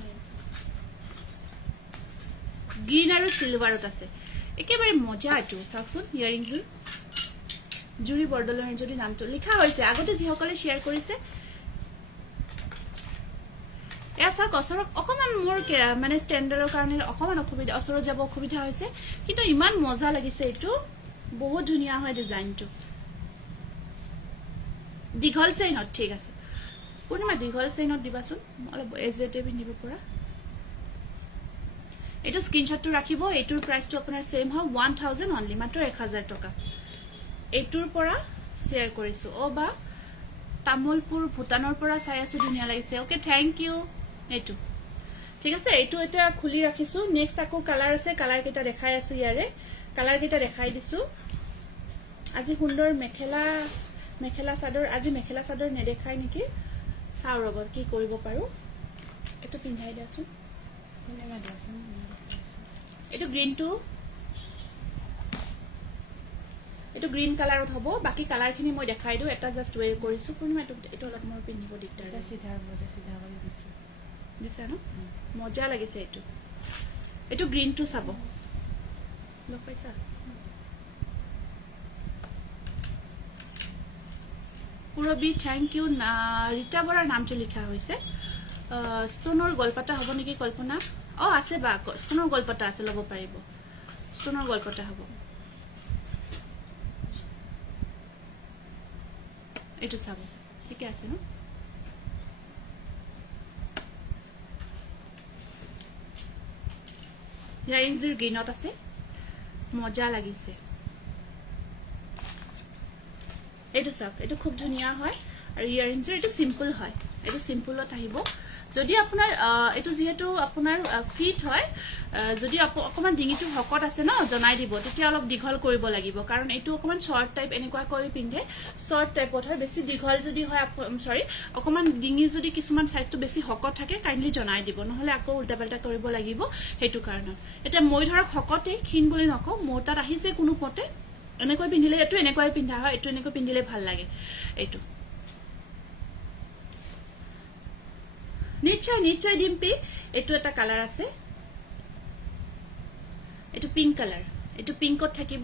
গ্ৰীন আৰু সিলভাৰত আছে একেবাৰে মজা এইটো চাওকচোন ইয়াৰিংজুৰ জুৰি বৰদলৈৰ যদি নামটো লিখা হৈছে আগতে যিসকলে শেয়াৰ কৰিছে এয়া চাওক ওচৰত অকমান মোৰ মানে ষ্টেণ্ডাৰ্ডৰ কাৰণে অকমান অসুবিধা ওচৰত যাব অসুবিধা হৈছে কিন্তু ইমান মজা লাগিছে এইটো বহুত ধুনীয়া হয় ডিজাইনটো দীঘল চেইনত ঠিক আছে পূৰ্ণিমা দীঘল চেইনত দিবাচোন অলপ এজেটে পিন্ধিব পৰা এইটো স্ক্ৰিনশ্বটটো ৰাখিব এইটোৰ প্ৰাইসটো আপোনাৰ সেম হয় 1000 অনলি মাত্ৰ 1000 টকা এইটোৰ পৰা শেয়াৰ কৰিছো ও বা তামুলপুৰ ভুটানৰ পৰা চাই আছো ধুনীয়া লাগিছে ওকে থ্যাংক ইউ এইটো ঠিক আছে এইটো এটা খুলি ৰাখিছো নেক্সট আকৌ কালাৰ আছে কালাৰ কেটা দেখাই আছো ইয়াৰে কালাৰ কেটা দেখাই দিছো আজি সুন্দৰ মেখেলা চাদৰ আজি মেখেলা চাদৰ নেদেখাই নেকি চাও ৰব কি কৰিব পাৰো এটো পিন্ধাই দিয়াছো এটো গ্ৰীন কালাৰত হ'ব বাকি কালাৰ খিনি মই দেখাই দিও এটা জাস্ট ওয়ে কৰিছো পূৰ্ণিমা এটো অলপ মোৰ পিন্ধিব দিগদাৰ এটা সিধা কৰি দিছে ন মজা লাগিছে এটো গ্ৰীনটো চাব লগ পাইছা পুৰবি থ্যাংক ইউ ৰীতা বৰাৰ নামটো লিখা হৈছে ষ্টনৰ গলপাতা হ'ব নেকি কল্পনা আছে বা ষ্টনৰ গলপাতা আছে লব পাৰিব ষ্টনৰ গলপাতা হ'ব এইটো চাব ঠিক আছে ন ইয়াৰিংজুৰ গ্ৰীনত আছে মজা লাগিছে এইটো চাওক এইটো খুব ধুনীয়া হয় আৰু ইয়াৰিংজুৰ এইটো সিম্পল হয় এইটো সিম্পলত আহিব যদি আপোনাৰ এটো যেহেতু আপোনাৰ ফিট হয় যদি অকমান ডিঙিটো হকত আছে ন জনাই দিব তেতিয়া অলপ দীঘল কৰিব লাগিব কাৰণ এটো অকমান শৰ্ট টাইপ এনেকুৱা কৰি পিন্ধে শৰ্ট টাইপত হয় বেছি দীঘল যদি হয় সৰি অকমান ডিঙি যদি কিছুমান সাইজটো বেছি হকত থাকে কাইন্ডলি জনাই দিব নহলে আকৌ উল্টা পাল্টা কৰিব লাগিব হেতু কাৰণ এটা মই ধৰক হকতে ক্ষীণ বুলি নকও মোৰ তাত আহিছে কোনো পতে এনেকৈ পিন্ধিলে এটো এনেকৈ পিন্ধা হয় এটো এনেকৈ পিন্ধিলে ভাল লাগে এটো নিশ্চয় ডিম্পি এটো এটা কালাৰ আছে এটো পিংক কালাৰ এটো পিংকত থাকিব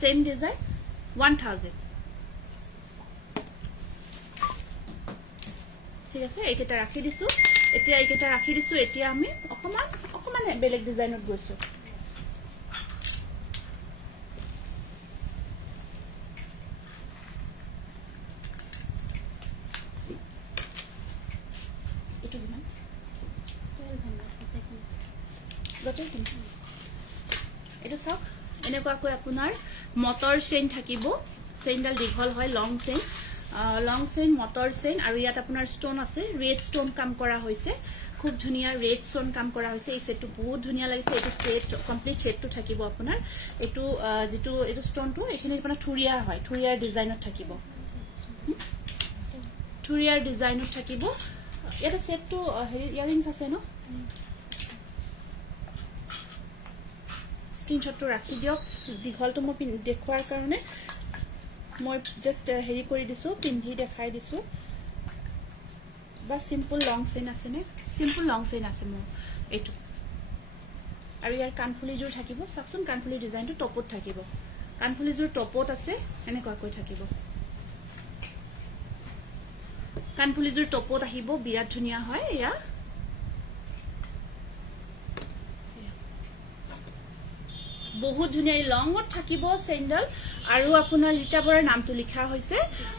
সেম ডিজাইন 1000 ঠিক আছে এইকেটা ৰাখি দিছো এতিয়া এইকেটা ৰাখি দিছো এতিয়া আমি অকমান বেলেগ ডিজাইনত গৈছো এটো সব এনেকুৱা কই আপোনাৰ মটৰ চেইন থাকিব চেইনডাল দীঘল হয় লং চেইন মটৰ চেইন আৰু ইয়াত আপোনাৰ ষ্টোন আছে ৰেড ষ্টোন কাম কৰা হৈছে খুব ধুনিয়া ৰেড ষ্টোন কাম কৰা হৈছে এই সেটটো বহুত ধুনিয়া লাগিছে এটো সেট কমপ্লিট সেটটো থাকিব আপোনাৰ এটো যেটো এটো ষ্টোনটো এখিনি আপোনাৰ থুৰিয়াৰ ডিজাইনত থাকিব থুৰিয়াৰ ডিজাইনত থাকিব এটা সেটটো ইয়াৰিংস আছে ন স্ক্ৰিনশটটো ৰাখি দিওক দীঘলটো মই দেখুৱাৰ কাৰণে মই জাস্ট হেৰি কৰি দিছো পিন্ধি দেখাই দিছো বা সিম্পল লং চেইন আছে নে সিম্পল লং চেইন আছে মোৰ এটো আৰু ইয়াৰ কানফুলিজোৰ থাকিব সাকচোন কানফুলি ডিজাইনটো টপত থাকিব কানফুলিজোৰ টপত আছে এনেকুৱা কৈ থাকিব কানফুলিজোৰ টপত আহিব বিৰাট ধুনিয়া হয় ইয়া বহুত ধুনিয়া লংত থাকিব সেন্ডল আৰু আপোনাৰ ৰীতা বৰাৰ নামটো লিখা হৈছে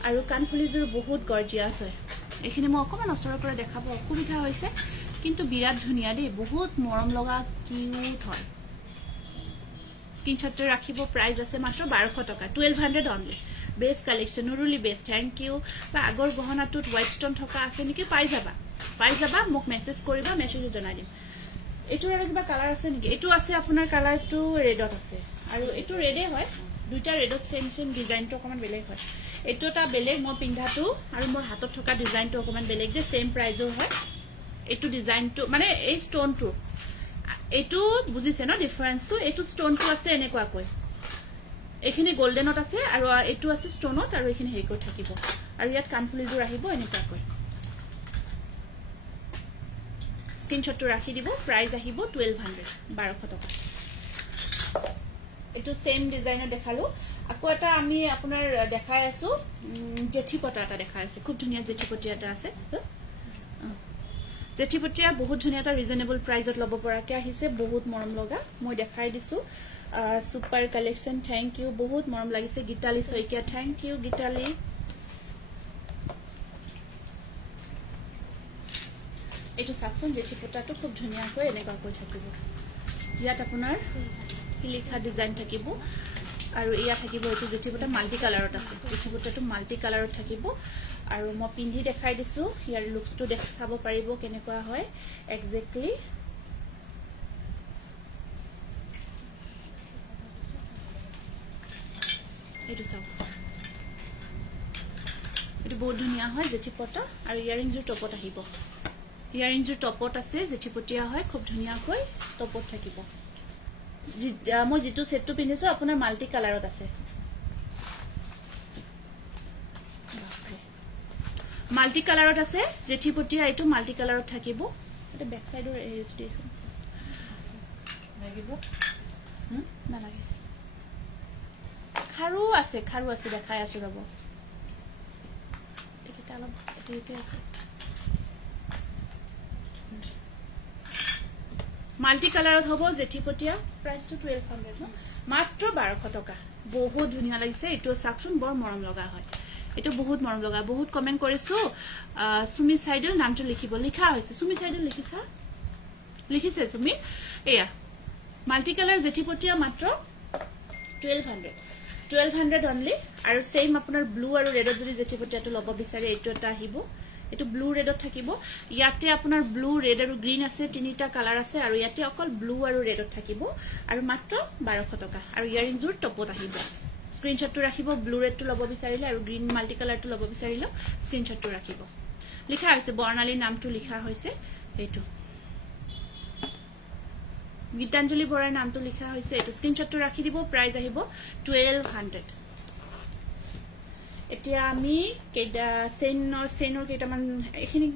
আৰু কানফুলিজোৰ বহুত গৰ্জিয়াস হয় এখিনি মই অকমান অসৰৰ পৰা দেখাব অসুবিধা হৈছে কিন্তু বিৰাট ধুনিয়া দেই বহুত মৰম লগা কিউট হয় স্ক্ৰিনশটটো ৰাখিব প্ৰাইস আছে মাত্ৰ 1200 টকা 1200 অনলি বেস্ট কালেকশন নুৰুলি বেস্ট থ্যাংক ইউ বা আগৰ গহনাটোত হোয়াইট ষ্টোন থকা আছে নেকি পাই যাবা মোক মেসেজ কৰিবা মেসেজে জনাই দিম এটোৰ আৰু কিবা কালাৰ আছে নেকি এটো আছে আপোনাৰ কালাৰটো ৰেডত আছে আৰু এটো ৰেডে হয় দুইটা ৰেডত সেম ডিজাইনটো অকমান বেলেগ হয় এটোটা বেলেগ মই পিন্ধাটো আৰু মোৰ হাতত থকা ডিজাইনটো অকমান বেলেগ যে সেম প্ৰাইজৰ হয় এটো ডিজাইনটো মানে এই ষ্টোনটো এটো বুজিছে ন ডিফাৰেন্সটো এটো ষ্টোনটো আছে এনেকুৱা কই এখিনি গোল্ডেনত আছে আৰু এটো আছে ষ্টোনত আৰু এখিনি হেৰি কৰি থাকিব আৰু ইয়াত কানফুলিজোৰ আহিব এনেকুৱা কই স্ক্ৰিনশটটো ৰাখি দিব প্ৰাইস আহিব 1200 টকা এটো সেম ডিজাইনৰ দেখালো আকৌ এটা আমি আপোনাৰ দেখাই আছো জেঠিপটা এটা দেখাই আছো খুব ধুনিয়া জেঠিপটিয়া এটা আছে জেঠিপটিয়া বহুত ধুনিয়া এটা ৰিজনেবল প্ৰাইজত লব পৰাকে আহিছে বহুত মৰম লগা মই দেখাই দিছো সুপাৰ কালেকশন থ্যাংক ইউ বহুত মৰম লাগিছে গীতালি সৈকিয়া থ্যাংক ইউ গীতালি এটো সাকচন জেঠিপটাটো খুব ধুনিয়া কৈ এনেকা কৈ থাকিব ইয়াত আপোনাৰ লিখা ডিজাইন থাকিব আৰু ইয়া থাকিব এটো জেঠিপটা মাল্টি কালাৰত আছে জেঠিপটাটো মাল্টি কালাৰত থাকিব আৰু মই পিন্ধি দেখাই দিছো ইয়াৰ লুকসটো দেখাব পাৰিব কেনেকুৱা হয় এক্স্যাক্টলি এটো চাও এটো বহুত ধুনিয়া হয় জেঠিপটা আৰু ইয়াৰিংজৰ টপত আহিব ইয়াৰিংজৰ টপত আছে জেঠিপটিয়া হয় খুব ধুনিয়া কৈ টপত থাকিব মই যেটো সেটটো পিন্ধিছো আপোনাৰ মাল্টি কালাৰত আছে মাল্টি কালাৰত আছে জেঠিপটিয়া এটো মাল্টি কালাৰত থাকিব এটা ব্যাক সাইডৰ এৰিটেশন লাগিব না লাগে খাৰু আছে দেখাই আছো ৰব এটা অলপ এটো আছে মাল্টি কালাৰত হ'ব জেঠিপটিয়া প্ৰাইসটো 1200 ন মাত্ৰ 1200 টকা বহুত ধুনিয়া লাগিছে এটো সাকচন বৰ মৰম লগা হয় এটো বহুত মৰম লগা বহুত কমেন্ট কৰিছো সুমি সাইডল নামটো লিখা হৈছে সুমি সাইডল লিখিছে সুমি এয়া মাল্টি কালাৰ জেঠিপটিয়া মাত্ৰ 1200 অনলি আৰু সেম আপোনাৰ ব্লু আৰু ৰেডত যদি জেঠিপটিয়াটো লব বিচাৰে এটো এটা আহিব এটো ব্লু ৰেডত থাকিব ইয়াতে আপোনাৰ ব্লু ৰেড আৰু গ্ৰীন আছে তিনিটা কালাৰ আছে আৰু ইয়াতে অকল ব্লু আৰু ৰেডত থাকিব আৰু মাত্ৰ 1200 টকা আৰু ইয়াৰিংজৰ টপত আহিব স্ক্ৰিনশ্বটটো ৰাখিব ব্লু ৰেডটো ল'ব বিচাৰিলে আৰু গ্ৰীন মাল্টি কালাৰটো ল'ব বিচাৰিলে স্ক্ৰিনশ্বটটো ৰাখিব লিখা হৈছে বৰ্ণালীৰ নামটো লিখা হৈছে এইটো গীতাঞ্জলি বৰাৰ নামটো লিখা হৈছে এইটো স্ক্ৰিনশ্বটটো ৰাখি দিব প্ৰাইস আহিব 1200 এতিয়া আমি কেডা চেইনৰ কেটামান এখিনি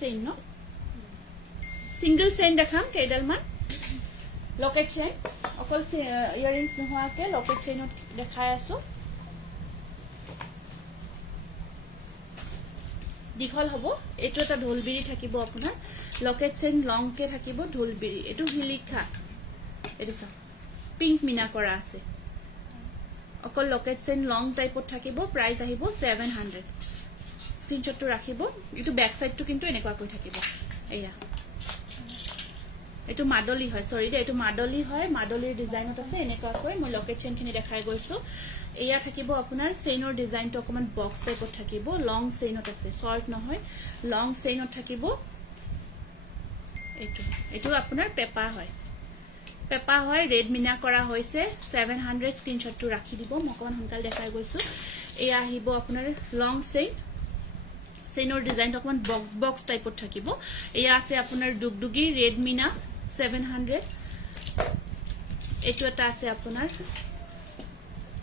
চেইন ন সিঙ্গল চেইন দেখাম কেডালমান লকেট চেইন অকল ইয়াৰিংস নোহোৱাকে লকেট চেইনত দেখাই আছো দীঘল হ'ব এটো এটা ঢোলবিৰি থাকিব আপোনাৰ লকেট চেইন লং কে থাকিব ঢোলবিৰি এটো হিলিখা এটো সব পিঙ্ক মিনা কৰা আছে অকল লকেট চেইন লং টাইপত থাকিব প্ৰাইস আহিব 700 স্ক্ৰিনশ্বটটো ৰাখিব এটো ব্যাক সাইডটো কিন্তু এনেকুৱা কৈ থাকিব এয়া এটো মাডলি হয় সৰি দে এটো মাডলি হয় মাডলিৰ ডিজাইনত আছে এনেকুৱা কৈ মই লকেট চেইন খিনি দেখাই গৈছো এয়া থাকিব আপোনাৰ চেইনৰ ডিজাইনটো অকমান বক্স টাইপত থাকিব লং চেইনত আছে শৰ্ট নহয় লং চেইনত থাকিব এটো আপোনাৰ পেপা হয় ৰেড মিনা কৰা হৈছে 700 স্ক্ৰিনশ্বটটো ৰাখি দিব মই অকমান হনকাল দেখাই গৈছো এয়া আহিব আপোনাৰ লং চেইনৰ ডিজাইনটো অকমান বক্স টাইপত থাকিব এয়া আছে আপোনাৰ দুগদুগি ৰেড মিনা 700 এটো এটা আছে আপোনাৰ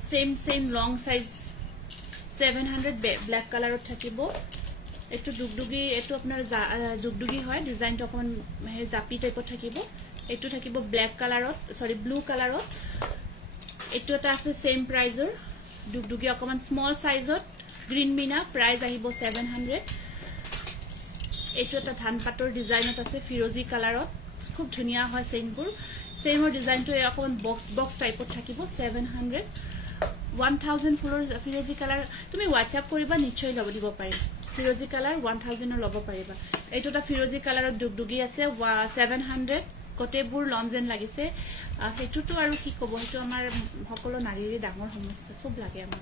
সেম লং সাইজ 700 ব্ল্যাক কালাৰত থাকিব এটো দুগদুগি এটো আপোনাৰ দুগদুগি হয় ডিজাইনটো অকমান জাপি টাইপত থাকিব এটো থাকিব ব্ল্যাক কালাৰত সৰি ব্লু কালাৰত এটো এটা আছে সেম প্ৰাইজৰ দুগদুগি অকমান স্মল সাইজত গ্ৰীন মিনা প্ৰাইস আহিব 700 এটো এটা ধান পাতৰ ডিজাইনত আছে ফিৰোজি কালাৰত খুব ধুনিয়া হয় চেইনবোৰ চেইনৰ ডিজাইনটো অকমান বক্স টাইপত থাকিব 700 1000 ফিৰোজি কালাৰ তুমি WhatsApp কৰিবা নিশ্চয় লব দিব পাৰিবা ফিৰোজি কালাৰ 1000 লব পাৰিবা এটো এটা ফিৰোজি কালাৰত দুগদুগি আছে 700 কটেবোৰ লমজেন লাগিছে হেতুটো আৰু কি কব হেতু আমাৰ সকলো নাৰীৰে ডাঙৰ সমস্যা সব লাগে আমাৰ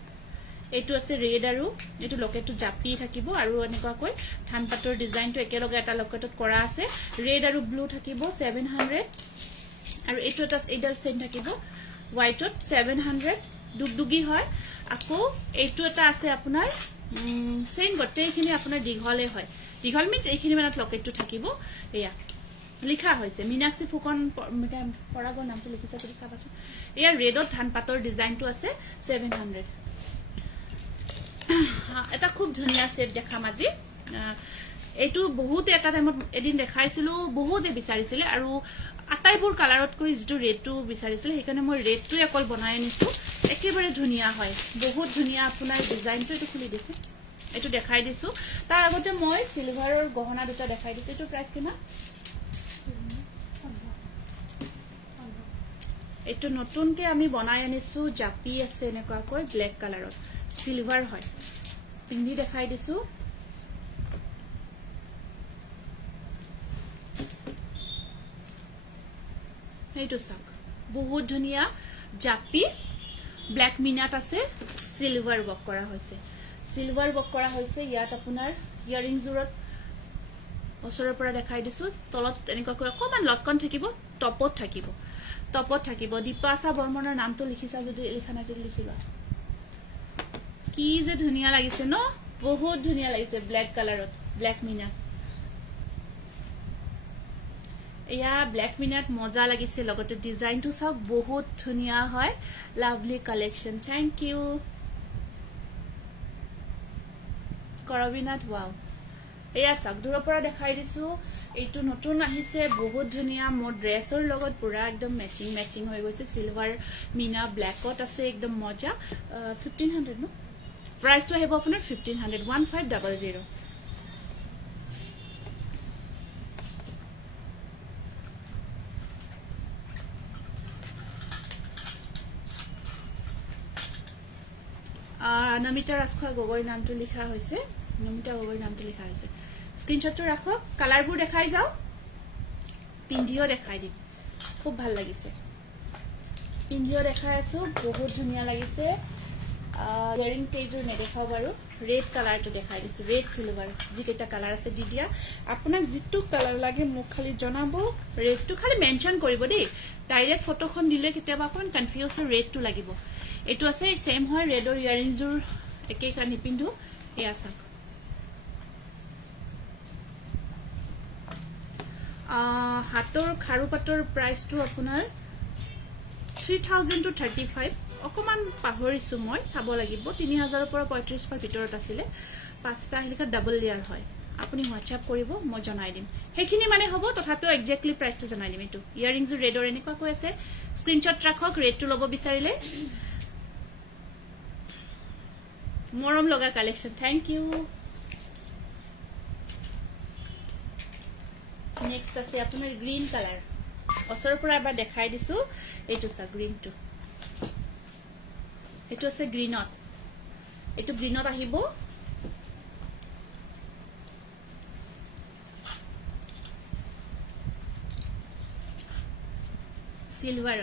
এটো আছে ৰেড আৰু এটো লকেটটো জাপি থাকিব আৰু এনেকুৱা কৈ ধান পাতৰ ডিজাইনটো একেলগে এটা লকেটত কৰা আছে ৰেড আৰু ব্লু থাকিব 700 আৰু এটো এটা এডাল চেইন থাকিব হোৱাইটত 700 দুগদুগি হয় আকৌ এটো এটা আছে আপোনাৰ চেইন গটেইখিনি আপোনাৰ দীঘলে হয় দীঘল মিন্স এইখিনি মানত লকেটটো থাকিব এয়া লিখা হৈছে মিনাক্ষী ফুকন পৰাগৰ নামটো লিখিছে তুমি চাবাচোন এয়া ৰেডত ধান পাতৰ ডিজাইনটো আছে 700 এটা খুব ধুনিয়া সেট দেখাম আজি এইটো বহুত এটা টাইমত এদিন দেখাইছিলো বহুতে বিচাৰিছিল আৰু আটাইবোৰ কালাৰত কৰি যেটো ৰেডটো বিচাৰিছিল সেইকাৰণে মই ৰেডটো অকল বনাই আনিছো একেবাৰে ধুনিয়া হয় বহুত ধুনিয়া আপোনাৰ ডিজাইনটো এটো খুলি দিছে এটো দেখাই দিছো তাৰ আগতে মই সিলভাৰৰ গহনা দুটা দেখাই দিছো এটো প্ৰাইস কিমান এটো নতুনকে আমি বনাই আনিছো জাপি আছে এনেকুৱা কৈ ব্ল্যাক কালাৰত সিলভাৰ হয় পিন্ধি দেখাই দিছো এইটো চাক বহুত ধুনিয়া জাপি ব্ল্যাক মিনাত আছে সিলভাৰ ওয়াৰ্ক কৰা হৈছে ইয়াত আপোনাৰ ইয়াৰিং জুৰত ওচৰৰ পৰা দেখাই দিছো তলত এনেকুৱা কৈ অকমান লটকন থাকিব টপত থাকিব দীপাশা বৰ্মনৰ নামটো লিখিছা যদি লিখা নাই যদি লিখিবা কি যে ধুনিয়া লাগিছে ন বহুত ধুনিয়া লাগিছে ব্ল্যাক কালাৰত ব্ল্যাক মিনা এয়া ব্ল্যাক মিনাত মজা লাগিছে লগতে ডিজাইনটো সব বহুত ধুনিয়া হয় লাভলি কালেকশন থ্যাংক ইউ কৰবিনাত ওয়াও এয়া সব দূৰৰ পৰা দেখাই দিছো এইটো নতুন আহিছে বহুত ধুনিয়া মোৰ ড্ৰেছৰ লগত পুৰা একদম ম্যাচিং হৈ গৈছে সিলভাৰ মিনা ব্ল্যাকত আছে একদম মজা 1500 ন প্ৰাইসটো আহিব আপোনাৰ 1500 1500 নমিতা ৰাজখোৱা গগৈ নামটো লিখা হৈছে স্ক্ৰিনশ্বটটো ৰাখক কালাৰবোৰ দেখাই যাও পিন্ধিও দেখাই দিম খুব ভাল লাগিছে পিন্ধিও দেখাই আছো বহুত ধুনিয়া লাগিছে ইয়াৰিং তেজৰ নেদেখাও বাৰু ৰেড কালাৰটো দেখাই দিছো ৰেড সিলভাৰ যিকেইটা কালাৰ আছে দি দিয়া আপোনাক যিটো কালাৰ লাগে মোক খালি জনাব ৰেডটো খালি মেনশন কৰিব দেই ডাইৰেক্ট ফটোখন দিলে কেতিয়াবা অকমান কনফিউজ ৰেডটো লাগিব এটো আছে সেম হয় ৰেডৰ ইয়াৰিংজৰ একে কানি পিন্ধু এয়া চাওক হাতৰ খাৰু পাটৰ প্ৰাইসটো আপোনাৰ 3000 to 35 অকমান পাহৰিছো মই চাব লাগিব 3000 পৰা 35 ৰ ভিতৰত আছিল পাঁচটা হিলিকা ডাবল লেয়াৰ হয় আপুনি WhatsApp কৰিব মই জনাই দিম হেখিনি মানে হ'ব তথাপিও এক্স্যাক্টলি প্ৰাইসটো জনাই দিম এটো ইয়াৰিংজ ৰেডৰ এনেকুৱা কৈ আছে স্ক্ৰিনশ্বট ৰাখক ৰেডটো ল'ব বিচাৰিলে মৰম লগা কালেকশন থ্যাংক ইউ নেক্সট আছে আপোনাৰ গ্ৰীন কালাৰ অসৰ পৰা এবাৰ দেখাই দিছো এটো সা গ্ৰীনটো এটো আছে গ্ৰীনত এটো গ্ৰীনত আহিব সিলভাৰ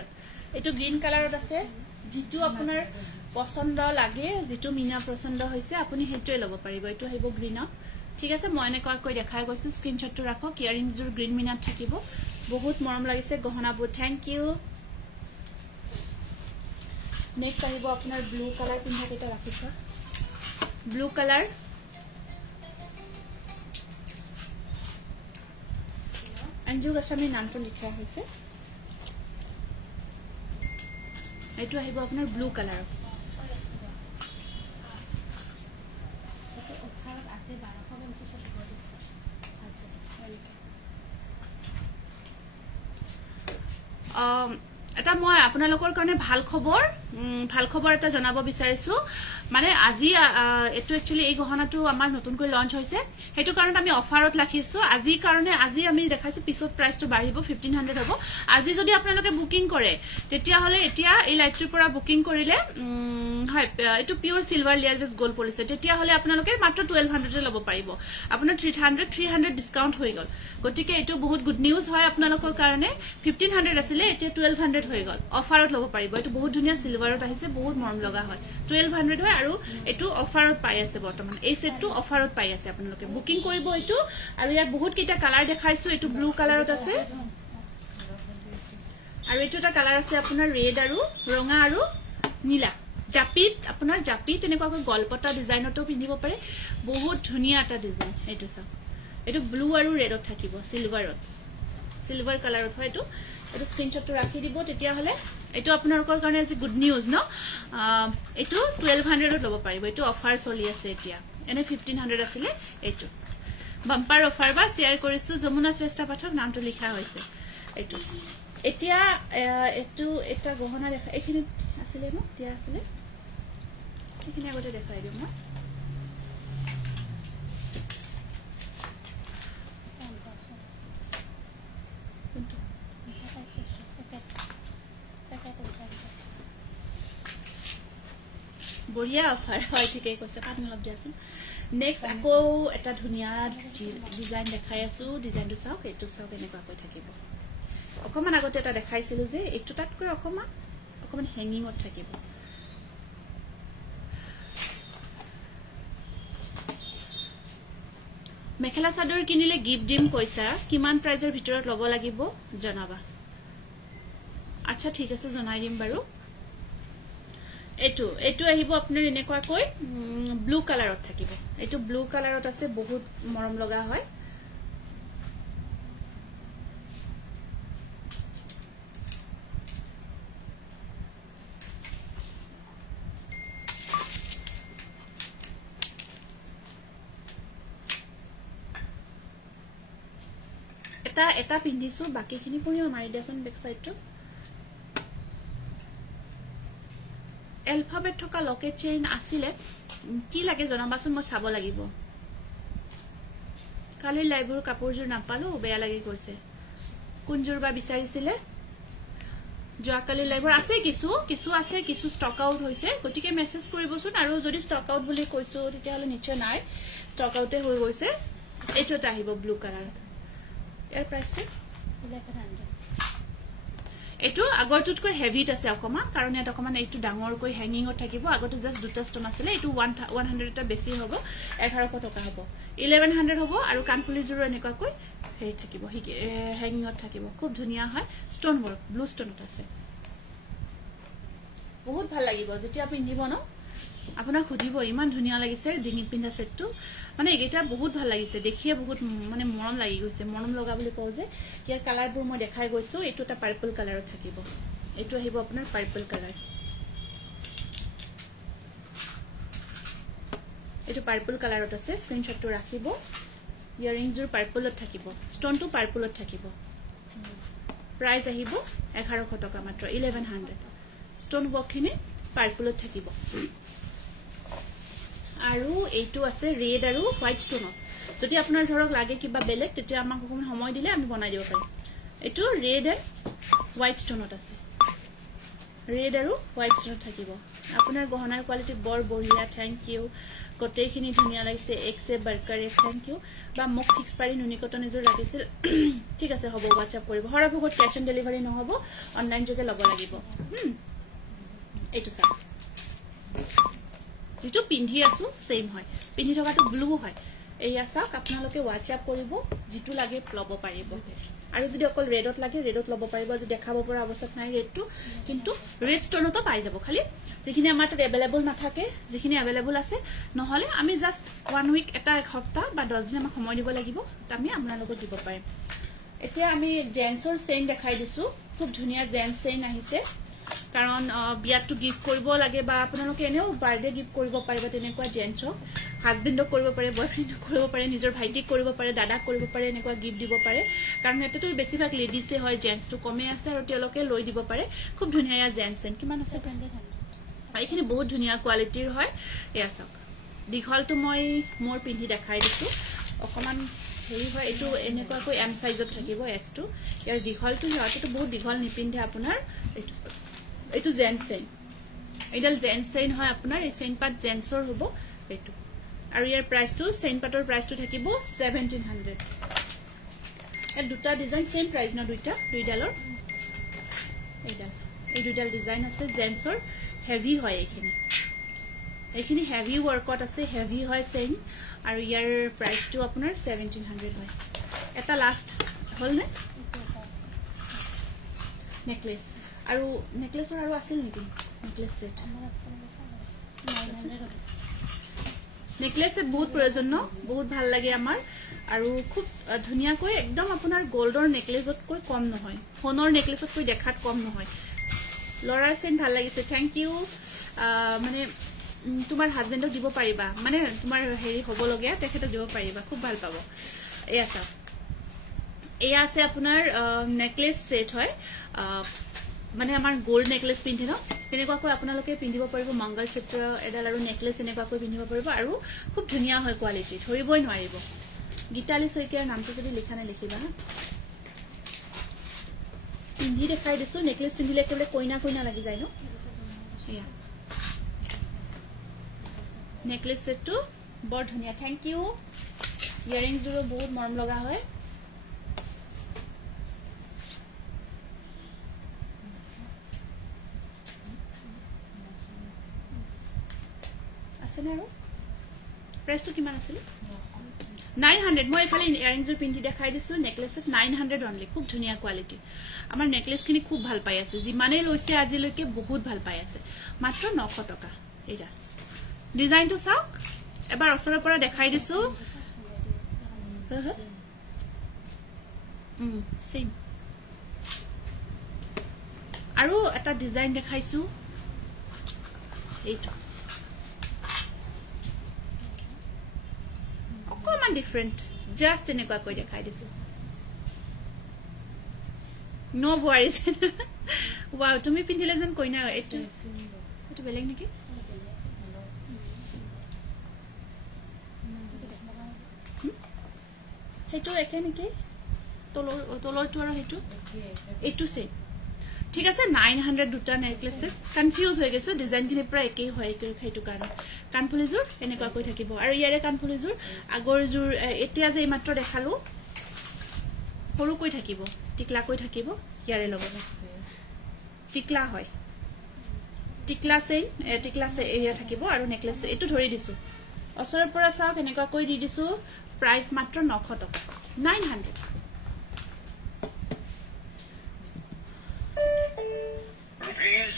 এটো গ্ৰীন কালাৰত আছে যেটো আপোনাৰ পছন্দ লাগে যেটো মিনা পছন্দ হৈছে আপুনি হেটোই ল'ব পাৰিব এটো আহিব গ্ৰীনত ঠিক আছে মই এনেকৈ কৈ দেখাই গৈছো স্ক্ৰিনশ্বটটো ৰাখক ইয়াৰিংজৰ গ্ৰীন মিনাত থাকিব বহুত মৰম লাগিছে গহনাবোৰ থ্যাংক ইউ নেক্সট আহিব আপোনাৰ ব্লু কালাৰ পিন্ধা কেটা ৰাখিছো ব্লু কালাৰ অঞ্জু গোস্বামী নামটো লিখা হৈছে এটো আহিব আপোনাৰ ব্লু কালাৰ এটা মই আপোনালোকৰ কাৰণে ভাল খবৰ এটা জনাব বিচাৰিছো মানে আজি এটো একচুয়ালি এই গহনাটো আমাৰ নতুনকৈ লঞ্চ হৈছে হেতু কাৰণ আমি অফাৰত ৰাখিছো আজি কাৰণে আজি আমি দেখাইছো পিছত প্ৰাইসটো বাঢ়িব 1500 হ'ব আজি যদি আপোনালোকে বুকিং কৰে তেতিয়া হলে এতিয়া এই লাইভটোৰ পৰা বুকিং কৰিলে হয় এটো pure silver layer base gold পলিছে তেতিয়া হলে আপোনালোকে মাত্ৰ 1200 ল'ব পাৰিব আপোনাৰ 300 ডিসকাউন্ট হৈ গল গতিকে এটো বহুত গুড নিউজ হয় আপোনালোকৰ কাৰণে 1500 আছিল এতিয়া 1200 হৈ গল অফাৰত ল'ব পাৰিব এটো বহুত ধুনিয়া সিলভাৰত আহিছে বহুত মৰম লগা হয় 1200 হয় আৰু এটো অফাৰত পাই আছে বৰ্তমান এই সেটটো অফাৰত পাই আছে আপোনালোকে বুকিং কৰিব এটো আৰু ইয়াত বহুত কিটা কালাৰ দেখাইছো এটো ব্লু কালাৰত আছে আৰু এটো এটা কালাৰ আছে আপোনাৰ ৰেড আৰু ৰঙা আৰু নীলা জাপিত আপোনাৰ জাপিত এনেকুৱা গলপটা ডিজাইনটো পিন্ধিব পাৰে বহুত ধুনিয়া এটা ডিজাইন এটো চাওক এটো ব্লু আৰু ৰেডত থাকিব সিলভাৰ কালাৰত হয় এটো স্ক্ৰিনশ্বটটো ৰাখি দিব তেতিয়া হলে এটো আপোনালোকৰ কাৰণে আজি গুড নিউজ ন এটো 1200 ত ল'ব পাৰিব এটো অফাৰ চলি আছে এতিয়া এনে 1500 আছিল এটো বাম্পাৰ অফাৰ বা শেয়াৰ কৰিছো যমুনা শ্ৰেষ্ঠা পাঠক নামটো লিখা হৈছে এটো এতিয়া এটো এটা গহনা দেখা এখিনি আছিল ন দিয়া আছিল এখিনি আগতে দেখাই দিম মই বঢ়িয়া অফাৰ হয় ঠিকই কৈছে পাতন লব দিয়াছোন নেক্সট আকৌ এটা ধুনিয়া ডিজাইন দেখাই আছো ডিজাইনটো চাওক এটো চাওক এনেকুৱা কৈ থাকিব অকমান আগতে এটা দেখাইছিলো যে এটো তাতকৈ অকমান হেঙ্গিংত থাকিব মেখেলা চাদৰ কিনিলে গিফট দিম কৈছা কিমান প্ৰাইজৰ ভিতৰত ল'ব লাগিব জনাবা আচ্ছা ঠিক আছে জনাই দিম বাৰু এটো আহিব আপোনাৰ এনেকুৱা কৈ ব্লু কালাৰত থাকিব এটো ব্লু কালাৰত আছে বহুত মৰম লগা হয় এটা পিন্ধিছো বাকিখিনি পৰিও মাৰি দিয়াচোন বেক সাইডটো এলফাবেট থকা লকেট চেইন আছিল কি লাগে জনাবাচোন মই চাব লাগিব কালি লাইভৰ কাপোৰজোৰ নাপালো বেয়া লাগি গৈছে কোনজোৰ বা বিচাৰিছিলে যোৱাকালি লাইভৰ আছে কিছু আছে কিছু ষ্টক আউট হৈছে গতিকে মেসেজ কৰিবচোন আৰু যদি ষ্টক আউট বুলি কৈছো তেতিয়া হলে নিশ্চয় নাই ষ্টক আউটে হৈ গৈছে এটোটা আহিব ব্লু কালাৰ ইয়াৰ প্ৰাইসটো 1100 এইটো আগৰটোতকৈ হেভিত আছে অকমান কাৰণ এটা অকমান এইটো ডাঙৰকৈ হ্যাঙ্গিংত থাকিব আগতে জাস্ট দুটা ষ্টন আছিল এইটো 100 টা বেছি হ'ব 1100 টকা হ'ব 1100 হ'ব আৰু কানফুলিজোৰ এনেকুৱাকৈ হেৰি থাকিব হ্যাঙ্গিংত থাকিব খুব ধুনিয়া হয় ষ্টন ওয়ার্ক ব্লু ষ্টনত আছে বহুত ভাল লাগিব যেতিয়া পিন্ধিব ন আপোনাক খুদিব ইমান ধুনিয়া লাগিছে ডিঙিত পিন্ধা সেটটো মানে এইটা বহুত ভাল লাগিছে দেখিয়ে বহুত মানে মৰম লাগি গৈছে মৰম লগা বুলি কও যে ইয়াৰ কালাৰবোৰ মই দেখাই গৈছো এইটো এটা পাৰ্পল কালাৰত থাকিব এইটো আহিব আপোনাৰ পাৰ্পল কালাৰ এইটো পাৰ্পল কালাৰত আছে স্ক্ৰিনশ্বটটো ৰাখিব ইয়াৰিংজৰ পাৰ্পলত থাকিব ষ্টনটো পাৰ্পলত থাকিব প্ৰাইস আহিব 1100 টকা মাত্ৰ 1100 ষ্টন ওয়াৰ্কখিনি পাৰ্পলত থাকিব আৰু এইটো আছে ৰেড আৰু হোৱাইট ষ্টনত যদি আপোনাৰ ধৰক লাগে কিবা বেলেগ তেতিয়া আমাক অকমান সময় দিলে আমি বনাই দিব পাৰিম এইটো ৰেড এণ্ড হোৱাইট ষ্টনত আছে ৰেড আৰু হোৱাইট ষ্টনত থাকিব আপোনাৰ গহনাৰ কোৱালিটি বৰ বঢ়িয়া থ্যাংক ইউ গোটেইখিনি ধুনিয়া লাগিছে এক্সে বাৰ্কাৰে থ্যাংক ইউ বা মোক ফিক্স পাৰি নুনিকটন এজোৰ ৰাখিছিল ঠিক আছে হ'ব WhatsApp কৰিব হৰভগত ক্যাশ অন ডেলিভাৰী নহব অনলাইন যোগে ল'ব লাগিব এইটো চাওক যেটো পিন্ধি আছো সেম হয় পিন্ধি থকাটো ব্লু হয় এইয়া চাওক আপোনালোকে WhatsApp কৰিব যেটো লাগে ল'ব পাৰিব আৰু যদি অকল ৰেডত লাগে ৰেডত ল'ব পাৰিব যে দেখাব পৰা অৱস্থাত নাই ৰেডটো কিন্তু ৰেড ষ্টনতো পাই যাব খালি যিখিনি আমাৰ তাত अवेलेबल নাথাকে যিখিনি अवेलेबल আছে নহলে আমি জাস্ট 1 উইক এটা এক সপ্তাহ বা 10 দিন আমাক সময় দিব লাগিব আমি আপোনালোকক দিব পাৰিম এতিয়া আমি জেন্সৰ চেইন দেখাই দিছো খুব ধুনিয়া জেন্স চেইন আহিছে কাৰণ বিয়াটো গিফট কৰিব লাগে বা আপোনালোকে এনেও বাৰ্থডে গিফট কৰিব পাৰিব তেনেকুৱা জেন্সক হাজবেণ্ডক কৰিব পাৰে বয়ফ্ৰেণ্ডক কৰিব পাৰে নিজৰ ভাইটিক কৰিব পাৰে দাদাক কৰিব পাৰে এনেকুৱা গিফট দিব পাৰে কাৰণ এতেটো বেছিভাগ লেডিজে হয় জেন্সটো কমে আছে আৰু তেওঁলোকে লৈ দিব পাৰে খুব ধুনিয়া জেন্স চেইন কিমান আছে ব্ৰ্যান্ডেড এইখিনি বহুত ধুনিয়া কোৱালিটিৰ হয় এয়া চাওক দীঘলটো মই মোৰ পিন্ধি দেখাই দিছো অকমান হেৰি হয় এইটো এনেকুৱাকৈ এম সাইজত থাকিব এস2 ইয়াৰ দীঘলটো হয়তো বহুত দীঘল নিপিন্ধে আপোনাৰ এইটো জেন্স চেইন এইডাল জেন্স চেইন হয় আপোনাৰ এই চেইন পাট জেন্সৰ হ'ব এইটো আৰু ইয়াৰ প্ৰাইসটো চেইন পাটৰ প্ৰাইসটো থাকিব 1700 এই দুটা ডিজাইন সেম প্ৰাইস ন দুইডালৰ এইডাল এই দুইডাল ডিজাইন আছে জেন্সৰ হেভি হয় এইখিনি হেভি ওয়াৰ্কত আছে হেভি হয় চেইন আৰু ইয়াৰ প্ৰাইসটো আপোনাৰ 1700 হয় এটা লাষ্ট হল নে নেকলেস আৰু নেকলেসৰ আৰু আছিল নেকি নেকলেস সেট নেকলেস সেট বহুত প্ৰয়োজন ন বহুত ভাল লাগে আমাৰ আৰু খুব ধুনিয়াকৈ একদম আপোনাৰ গোল্ডৰ নেকলেসতকৈ কম নহয় সোণৰ নেকলেসতকৈ দেখাত কম নহয় লৰাৰ চেন ভাল লাগিছে থ্যাংক ইউ মানে তোমাৰ হাজবেণ্ডক দিব পাৰিবা মানে তোমাৰ হেৰি হ'ব লগিয়া তেখেতক দিব পাৰিবা খুব ভাল পাব এয়া চাওক এয়া আছে আপোনাৰ নেকলেস সেট হয় মানে আমাৰ গোল্ড নেকলেস পিন্ধি ন তেনেকুৱাকৈ আপোনালোকে পিন্ধিব পাৰিব মংগল চিত্ৰ এডাল আৰু নেকলেস এনেকুৱাকৈ পিন্ধিব পাৰিব আৰু খুব ধুনিয়া হয় কোৱালিটি ধৰিবই নোৱাৰিব গীতালি শইকীয়াৰ নামটো যদি লিখা নাই লিখিবা পিন্ধি দেখাই দিছো নেকলেস পিন্ধিলে একেবাৰে কইনা কইনা লাগি যায় ন এয়া নেকলেস সেটটো বৰ ধুনিয়া থ্যাংক ইউ ইয়াৰিংজৰো বহুত মৰম লগা হয় আছে না আৰু প্ৰাইসটো কিমান আছিল 900 মই এফালে ইয়াৰিংজৰ পিন্ধি দেখাই দিছো নেকলেস 900 অনলি খুব ধুনিয়া কোৱালিটি আমাৰ নেকলেসখিনি খুব ভাল পাই আছে যিমানে লৈছে আজিলৈকে বহুত ভাল পাই আছে মাত্ৰ 900 টকা এইটা ডিজাইনটো চাওক এবাৰ ওচৰৰ পৰা দেখাই দিছো সেম আৰু এটা ডিজাইন দেখাইছো এইটো অকমান ডিফাৰেন্ট জাস্ট এনেকুৱা কৈ দেখাই দিছো নো ওয়ারিজ ওয়াও তুমি পিন্ধিলে যেন কইনা এইটো বেলেগ নেকি হেটো একে নেকি তলৰটো আৰু হেটো এইটো সে ঠিক আছে 900 দুটা নেকলেস কনফিউজ হৈ গৈছে ডিজাইনখিনি পুৰা একেই হয় হেটো কাৰণে কানফুলিজোৰ এনেকুৱা কৈ থাকিব আৰু ইয়াৰে কানফুলিজোৰ আগৰজোৰ এতিয়া যে মাত্ৰ দেখালো সৰু কৈ থাকিব টিকলা কৈ থাকিব ইয়াৰে লগত টিকলা হয় টিকলা চেইন এয়া থাকিব আৰু নেকলেস এটো ধৰি দিছো অসৰৰ পৰা চাওক এনেকুৱা কৈ দি দিছো প্ৰাইস মাত্ৰ 900 টকা 900 Rupees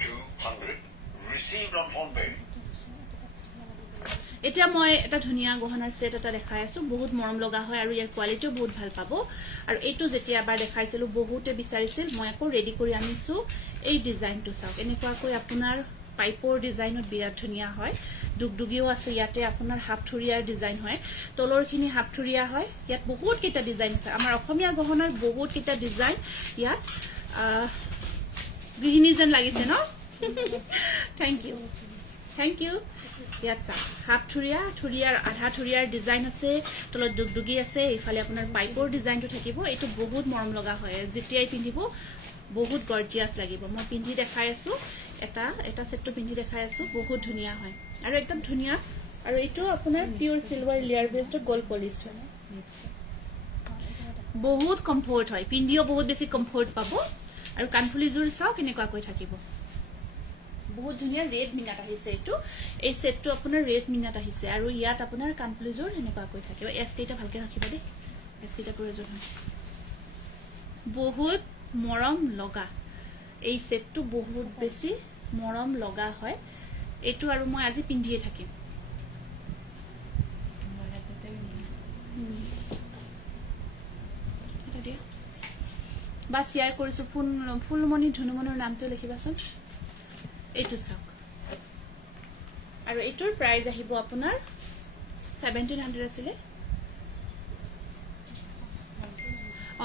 200. Received on PhonePe. এটা মই এটা ধুনিয়া গহনাৰ সেট এটা দেখাই আছো বহুত মৰম লগা হয় আৰু ইয়াৰ কোৱালিটিও বহুত ভাল পাব আৰু এটো যেতিয়া এবাৰ দেখাইছিলো বহুতে বিচাৰিছিল মই আকৌ ৰেডি কৰি আনিছো এই ডিজাইনটো চাওক এনেকুৱা কৈ আপোনাৰ পাইপৰ ডিজাইনত বিৰাট ধুনিয়া হয় দুগদুগিও আছে ইয়াতে আপোনাৰ হাফথুৰিয়াৰ ডিজাইন হয় তলৰখিনি হাফথুৰিয়া হয় ইয়াত বহুত কিটা ডিজাইন আছে আমাৰ অসমীয়া গহনাৰ বহুত কিটা ডিজাইন ইয়াত গৃহিণী যেন লাগিছে ন থ্যাংক ইউ ইয়াত হাফথুৰিয়া থুৰিয়াৰ আধা থুৰিয়াৰ ডিজাইন আছে তলত দুগদুগি আছে ইফালে আপোনাৰ পাইপৰ ডিজাইনটো থাকিব এটো বহুত মৰম লগা হয় যেতিয়াই পিন্ধিব বহুত গৰ্জিয়াস লাগিব মই পিন্ধি দেখাই আছো এটা সেটটো পিন্ধি দেখাই আছো বহুত ধুনিয়া হয় আৰু একদম ধুনিয়া আৰু এটো আপোনাৰ pure silver layer based gold polish হয় বহুত কমফৰ্ট হয় পিন্ধিও বহুত বেছি কমফৰ্ট পাব আৰু কানফুলিজুৰ চাও কেনেকুৱা কৈ থাকিব বহুত ধুনিয়া ৰেড মিনাত আহিছে এটো এই সেটটো আপোনাৰ ৰেড মিনাত আহিছে আৰু ইয়াত আপোনাৰ কানফুলিজুৰ এনেকুৱা কৈ থাকিব এসকেটা ভালকে ৰাখিব দে এসকেটা প্ৰয়োজন হয় বহুত মৰম লগা এই সেটটো বহুত বেছি মৰম লগা হয় এটো আৰু মই আজি পিন্ধিয়ে থাকিম এটা দিয়া বা শেয়াৰ কৰিছো ফুলমণি ধুনুমনৰ নামটো লিখিবাচোন এটো চাওক আৰু এটোৰ প্ৰাইস আহিব আপোনাৰ 1700 আছিল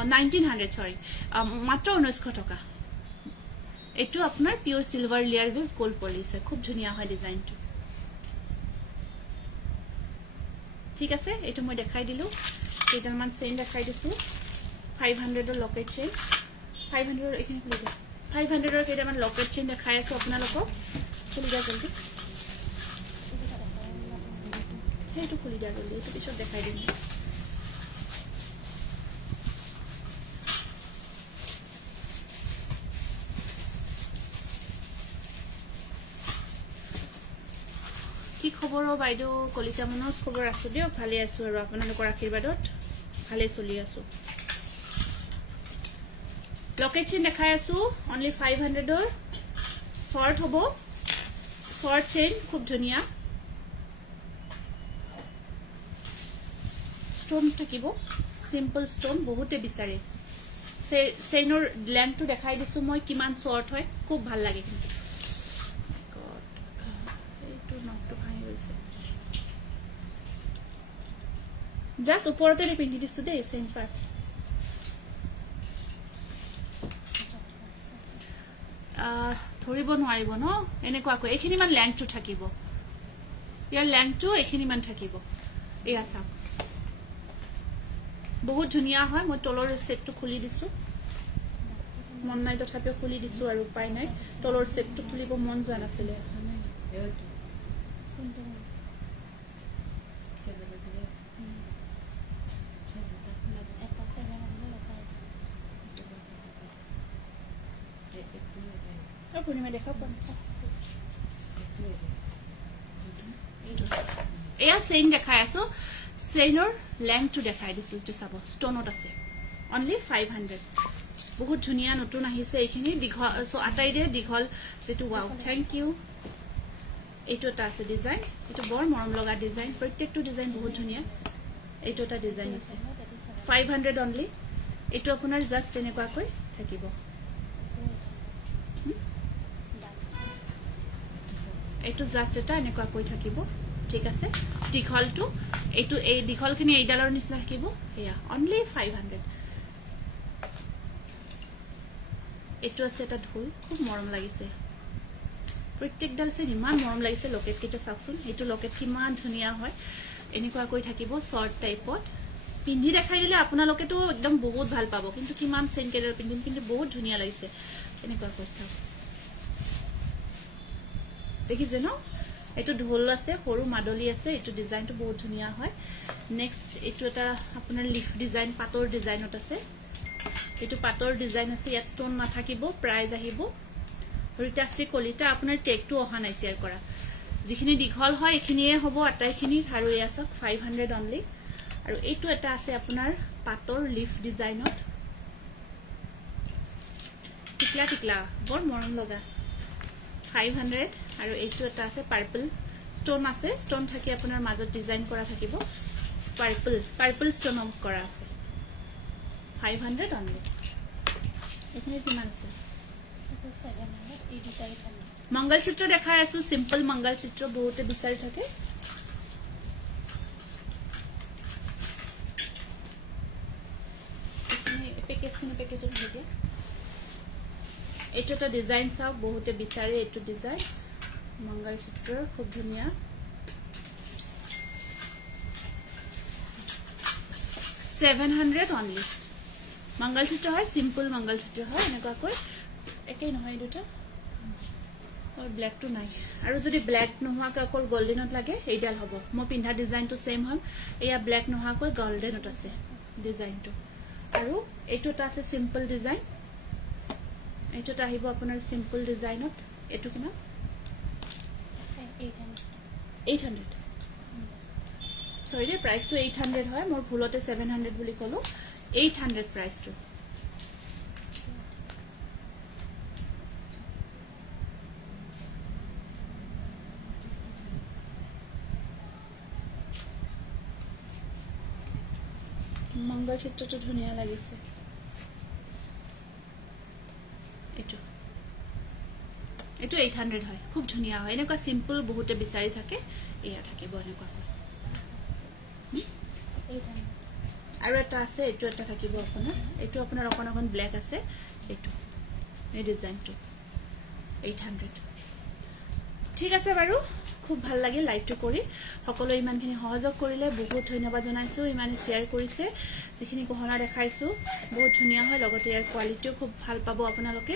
1900 সৰি মাত্ৰ 1900 টকা এটো আপোনাৰ pure silver layer base gold polish খুব ধুনিয়া হয় ডিজাইনটো ঠিক আছে এটো মই দেখাই দিলো কেইটামান চেইন দেখাই দিছো 500 ৰ লকেট চেইন 500 ৰ এখিনি খুলি দিয়া 500 ৰ কেইটামান লকেট চেইন দেখাই আছো আপোনালোকক খুলি দিয়া জলদি হেটো খুলি দিয়া জলদি এটো পিছত দেখাই দিম কি খবৰ বাইদেউ কলিতা মনৰ খবৰ আছে দিও ভালে আছো আৰু আপোনালোকৰ আশীৰ্বাদত ভালে চলি আছো লকেট চেইন দেখাই আছো অনলি 500 ৰ শৰ্ট হ'ব শৰ্ট চেইন খুব ধুনিয়া স্টোন থাকিব সিম্পল স্টোন বহুতে বিচাৰে চেইনৰ লেন্থটো দেখাই দিছো মই কিমান শৰ্ট হয় খুব ভাল লাগে জাস্ট উপৰতে পিন্ধি দিছো দে চেইন ফাৰ্ষ্ট ধৰিব নোৱাৰিব ন এনেকুৱা কৈ এখিনি মান লেন্থটো থাকিব ইয়াৰ লেন্থটো এখিনি মান থাকিব এয়া চাওক বহুত ধুনিয়া হয় মই তলৰ সেটটো খুলি দিছো মন নাই তথাপিও খুলি দিছো আৰু উপায় নাই তলৰ সেটটো খুলিব মন যোৱা নাছিলে পূৰ্ণিমা দেখাও এয়া চেইন দেখাই আছো চেইনৰ লেন্থটো দেখাই দিছো এইটো চাব ষ্টনত আছে অনলি 500 বহুত ধুনিয়া নতুন আহিছে এইখিনি দীঘল সো আটাই দিয়ে দীঘল যেটো ওয়াও থ্যাংক ইউ এইটো এটা আছে ডিজাইন এইটো বৰ মৰম লগা ডিজাইন প্ৰত্যেকটো ডিজাইন বহুত ধুনিয়া এইটো এটা ডিজাইন আছে 500 অনলি এইটো আপোনাৰ জাস্ট এনেকুৱা কৈ থাকিব এইটো জাস্ট এটা এনেকুৱা কৈ থাকিব ঠিক আছে দীঘলটো এইটো এই দীঘলখিনি এইডালৰ নিচিনা থাকিব এয়া অনলি 500 এইটো আছে এটা ঢোল খুব মৰম লাগিছে প্ৰত্যেকডাল আছে ইমান মৰম লাগিছে লকেট কেটা চাওকচোন এইটো লকেট কিমান ধুনিয়া হয় এনেকুৱা কৈ থাকিব শৰ্ট টাইপত পিন্ধি দেখাই দিলে আপোনালোকেটো একদম বহুত ভাল পাব কিন্তু কিমান চেইন কেডাল পিন্ধিম কিন্তু বহুত ধুনিয়া লাগিছে এনেকুৱা কৈ চাওক দেখিছে ন এটো ঢোল আছে সৰু মাদলি আছে এটো ডিজাইনটো বহুত ধুনিয়া হয় নেক্সট এটো এটা আপোনাৰ লিফ ডিজাইন পাতৰ ডিজাইনত আছে এটো পাতৰ ডিজাইন আছে ইয়াত ষ্টন নাথাকিব প্ৰাইস আহিব ৰিতাশ্ৰী কলিতা আপোনাৰ টেগটো অহা নাই শেয়াৰ কৰা যিখিনি দীঘল হয় এখিনিয়ে হ'ব আটাইখিনি আৰু এয়া চাওক 500 অনলি আৰু এইটো এটা আছে আপোনাৰ পাতৰ লিফ ডিজাইনত টিকলা টিকলা বৰ মৰম লগা 500 আৰু এইটো এটা আছে পাৰ্পল ষ্টন আছে ষ্টন থাকি আপোনাৰ মাজত ডিজাইন কৰা থাকিব পাৰ্পল ষ্টন কৰা আছে 500 অনলি এখানে কিমান আছে এটা 700 মঙ্গলসূত্ৰ দেখাই আছো সিম্পল মঙ্গলসূত্ৰ বহুতে বিচাৰি থাকে এখানে প্যাকেজ উঠে দিয়া এইটো এটা ডিজাইন চাওক বহুতে বিচাৰি এইটো ডিজাইন মঙ্গলসূত্ৰ খুব ধুনিয়া 700 অনলি মঙ্গলসূত্ৰ হয় সিম্পল মঙ্গলসূত্ৰ হয় এনেকুৱা কই একেই নহয় দুটা और ब्लैक टू নাই আৰু যদি ব্ল্যাক নোহাকৈ অকল গোল্ডেনত লাগে এইডাল হ'ব মই পিন্ধা ডিজাইনটো সেম হয় এয়া ব্ল্যাক নোহাকৈ গোল্ডেনত আছে ডিজাইনটো আৰু এইটোটা আছে সিম্পল ডিজাইন এইটোটা আহিব আপোনাৰ সিম্পল ডিজাইনত এটো কিনা 800 সৰি প্ৰাইসটো 800 হয় মোৰ ভুলতে 700 বুলি কলো 800 প্ৰাইসটো মঙ্গলসূত্ৰটো ধুনিয়া লাগিছে এটো 800 হয় খুব ধুনিয়া হয় এনেকুৱা সিম্পল বহুতে বিচাৰি থাকে এয়া থাকিব এনেকুৱা 800 আৰু এটা আছে এটো এটা থাকিব আপোনাৰ অকন ব্ল্যাক আছে এটো এই ডিজাইনটো 800 ঠিক আছে বাৰু খুব ভাল লাগে লাইভটো কৰি সকলো ইমানখিনি সহযোগ কৰিলে বহুত ধন্যবাদ জনাইছো ইমানে শেয়াৰ কৰিছে যিখিনি গহনা দেখাইছো বহুত ধুনিয়া হয় লগতে ইয়াৰ কোৱালিটিও খুব ভাল পাব আপোনালোকে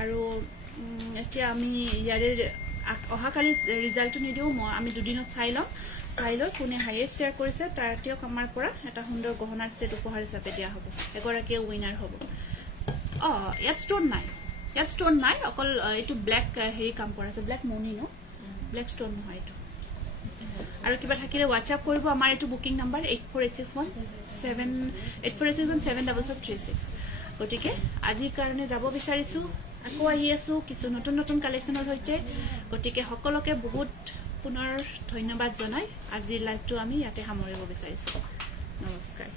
আৰু এতিয়া আমি ইয়াৰে অহাকালি ৰিজাল্টটো নিদিও আমি দুদিনত চাই লৈ কোনে হাইয়েষ্ট শেয়াৰ কৰিছে তাৰটিও আমাৰ পৰা এটা সুন্দৰ গহনাৰ সেট উপহাৰ হিচাপে দিয়া হ'ব এগৰাকী উইনাৰ হ'ব ইয়াত ষ্টন নাই অকল এইটো ব্ল্যাক হেৰি কাম কৰা আছে ব্ল্যাক মনি ন ব্ল্যাক স্টোন নহয় এটো আৰু কিবা থাকিলে WhatsApp কৰিব আমাৰ এটো বুকিং নাম্বাৰ 8486178556 গটিকে আজি কাৰণে যাব বিচাৰিছো আকৌ আহি আছো কিছু নতুন কালেকশনৰ হৈতে গটিকে সকলোকে বহুত পুনৰ ধন্যবাদ জনাই আজি লাইভটো আমি ইয়াতে সামৰিব বিচাৰিছো নমস্কাৰ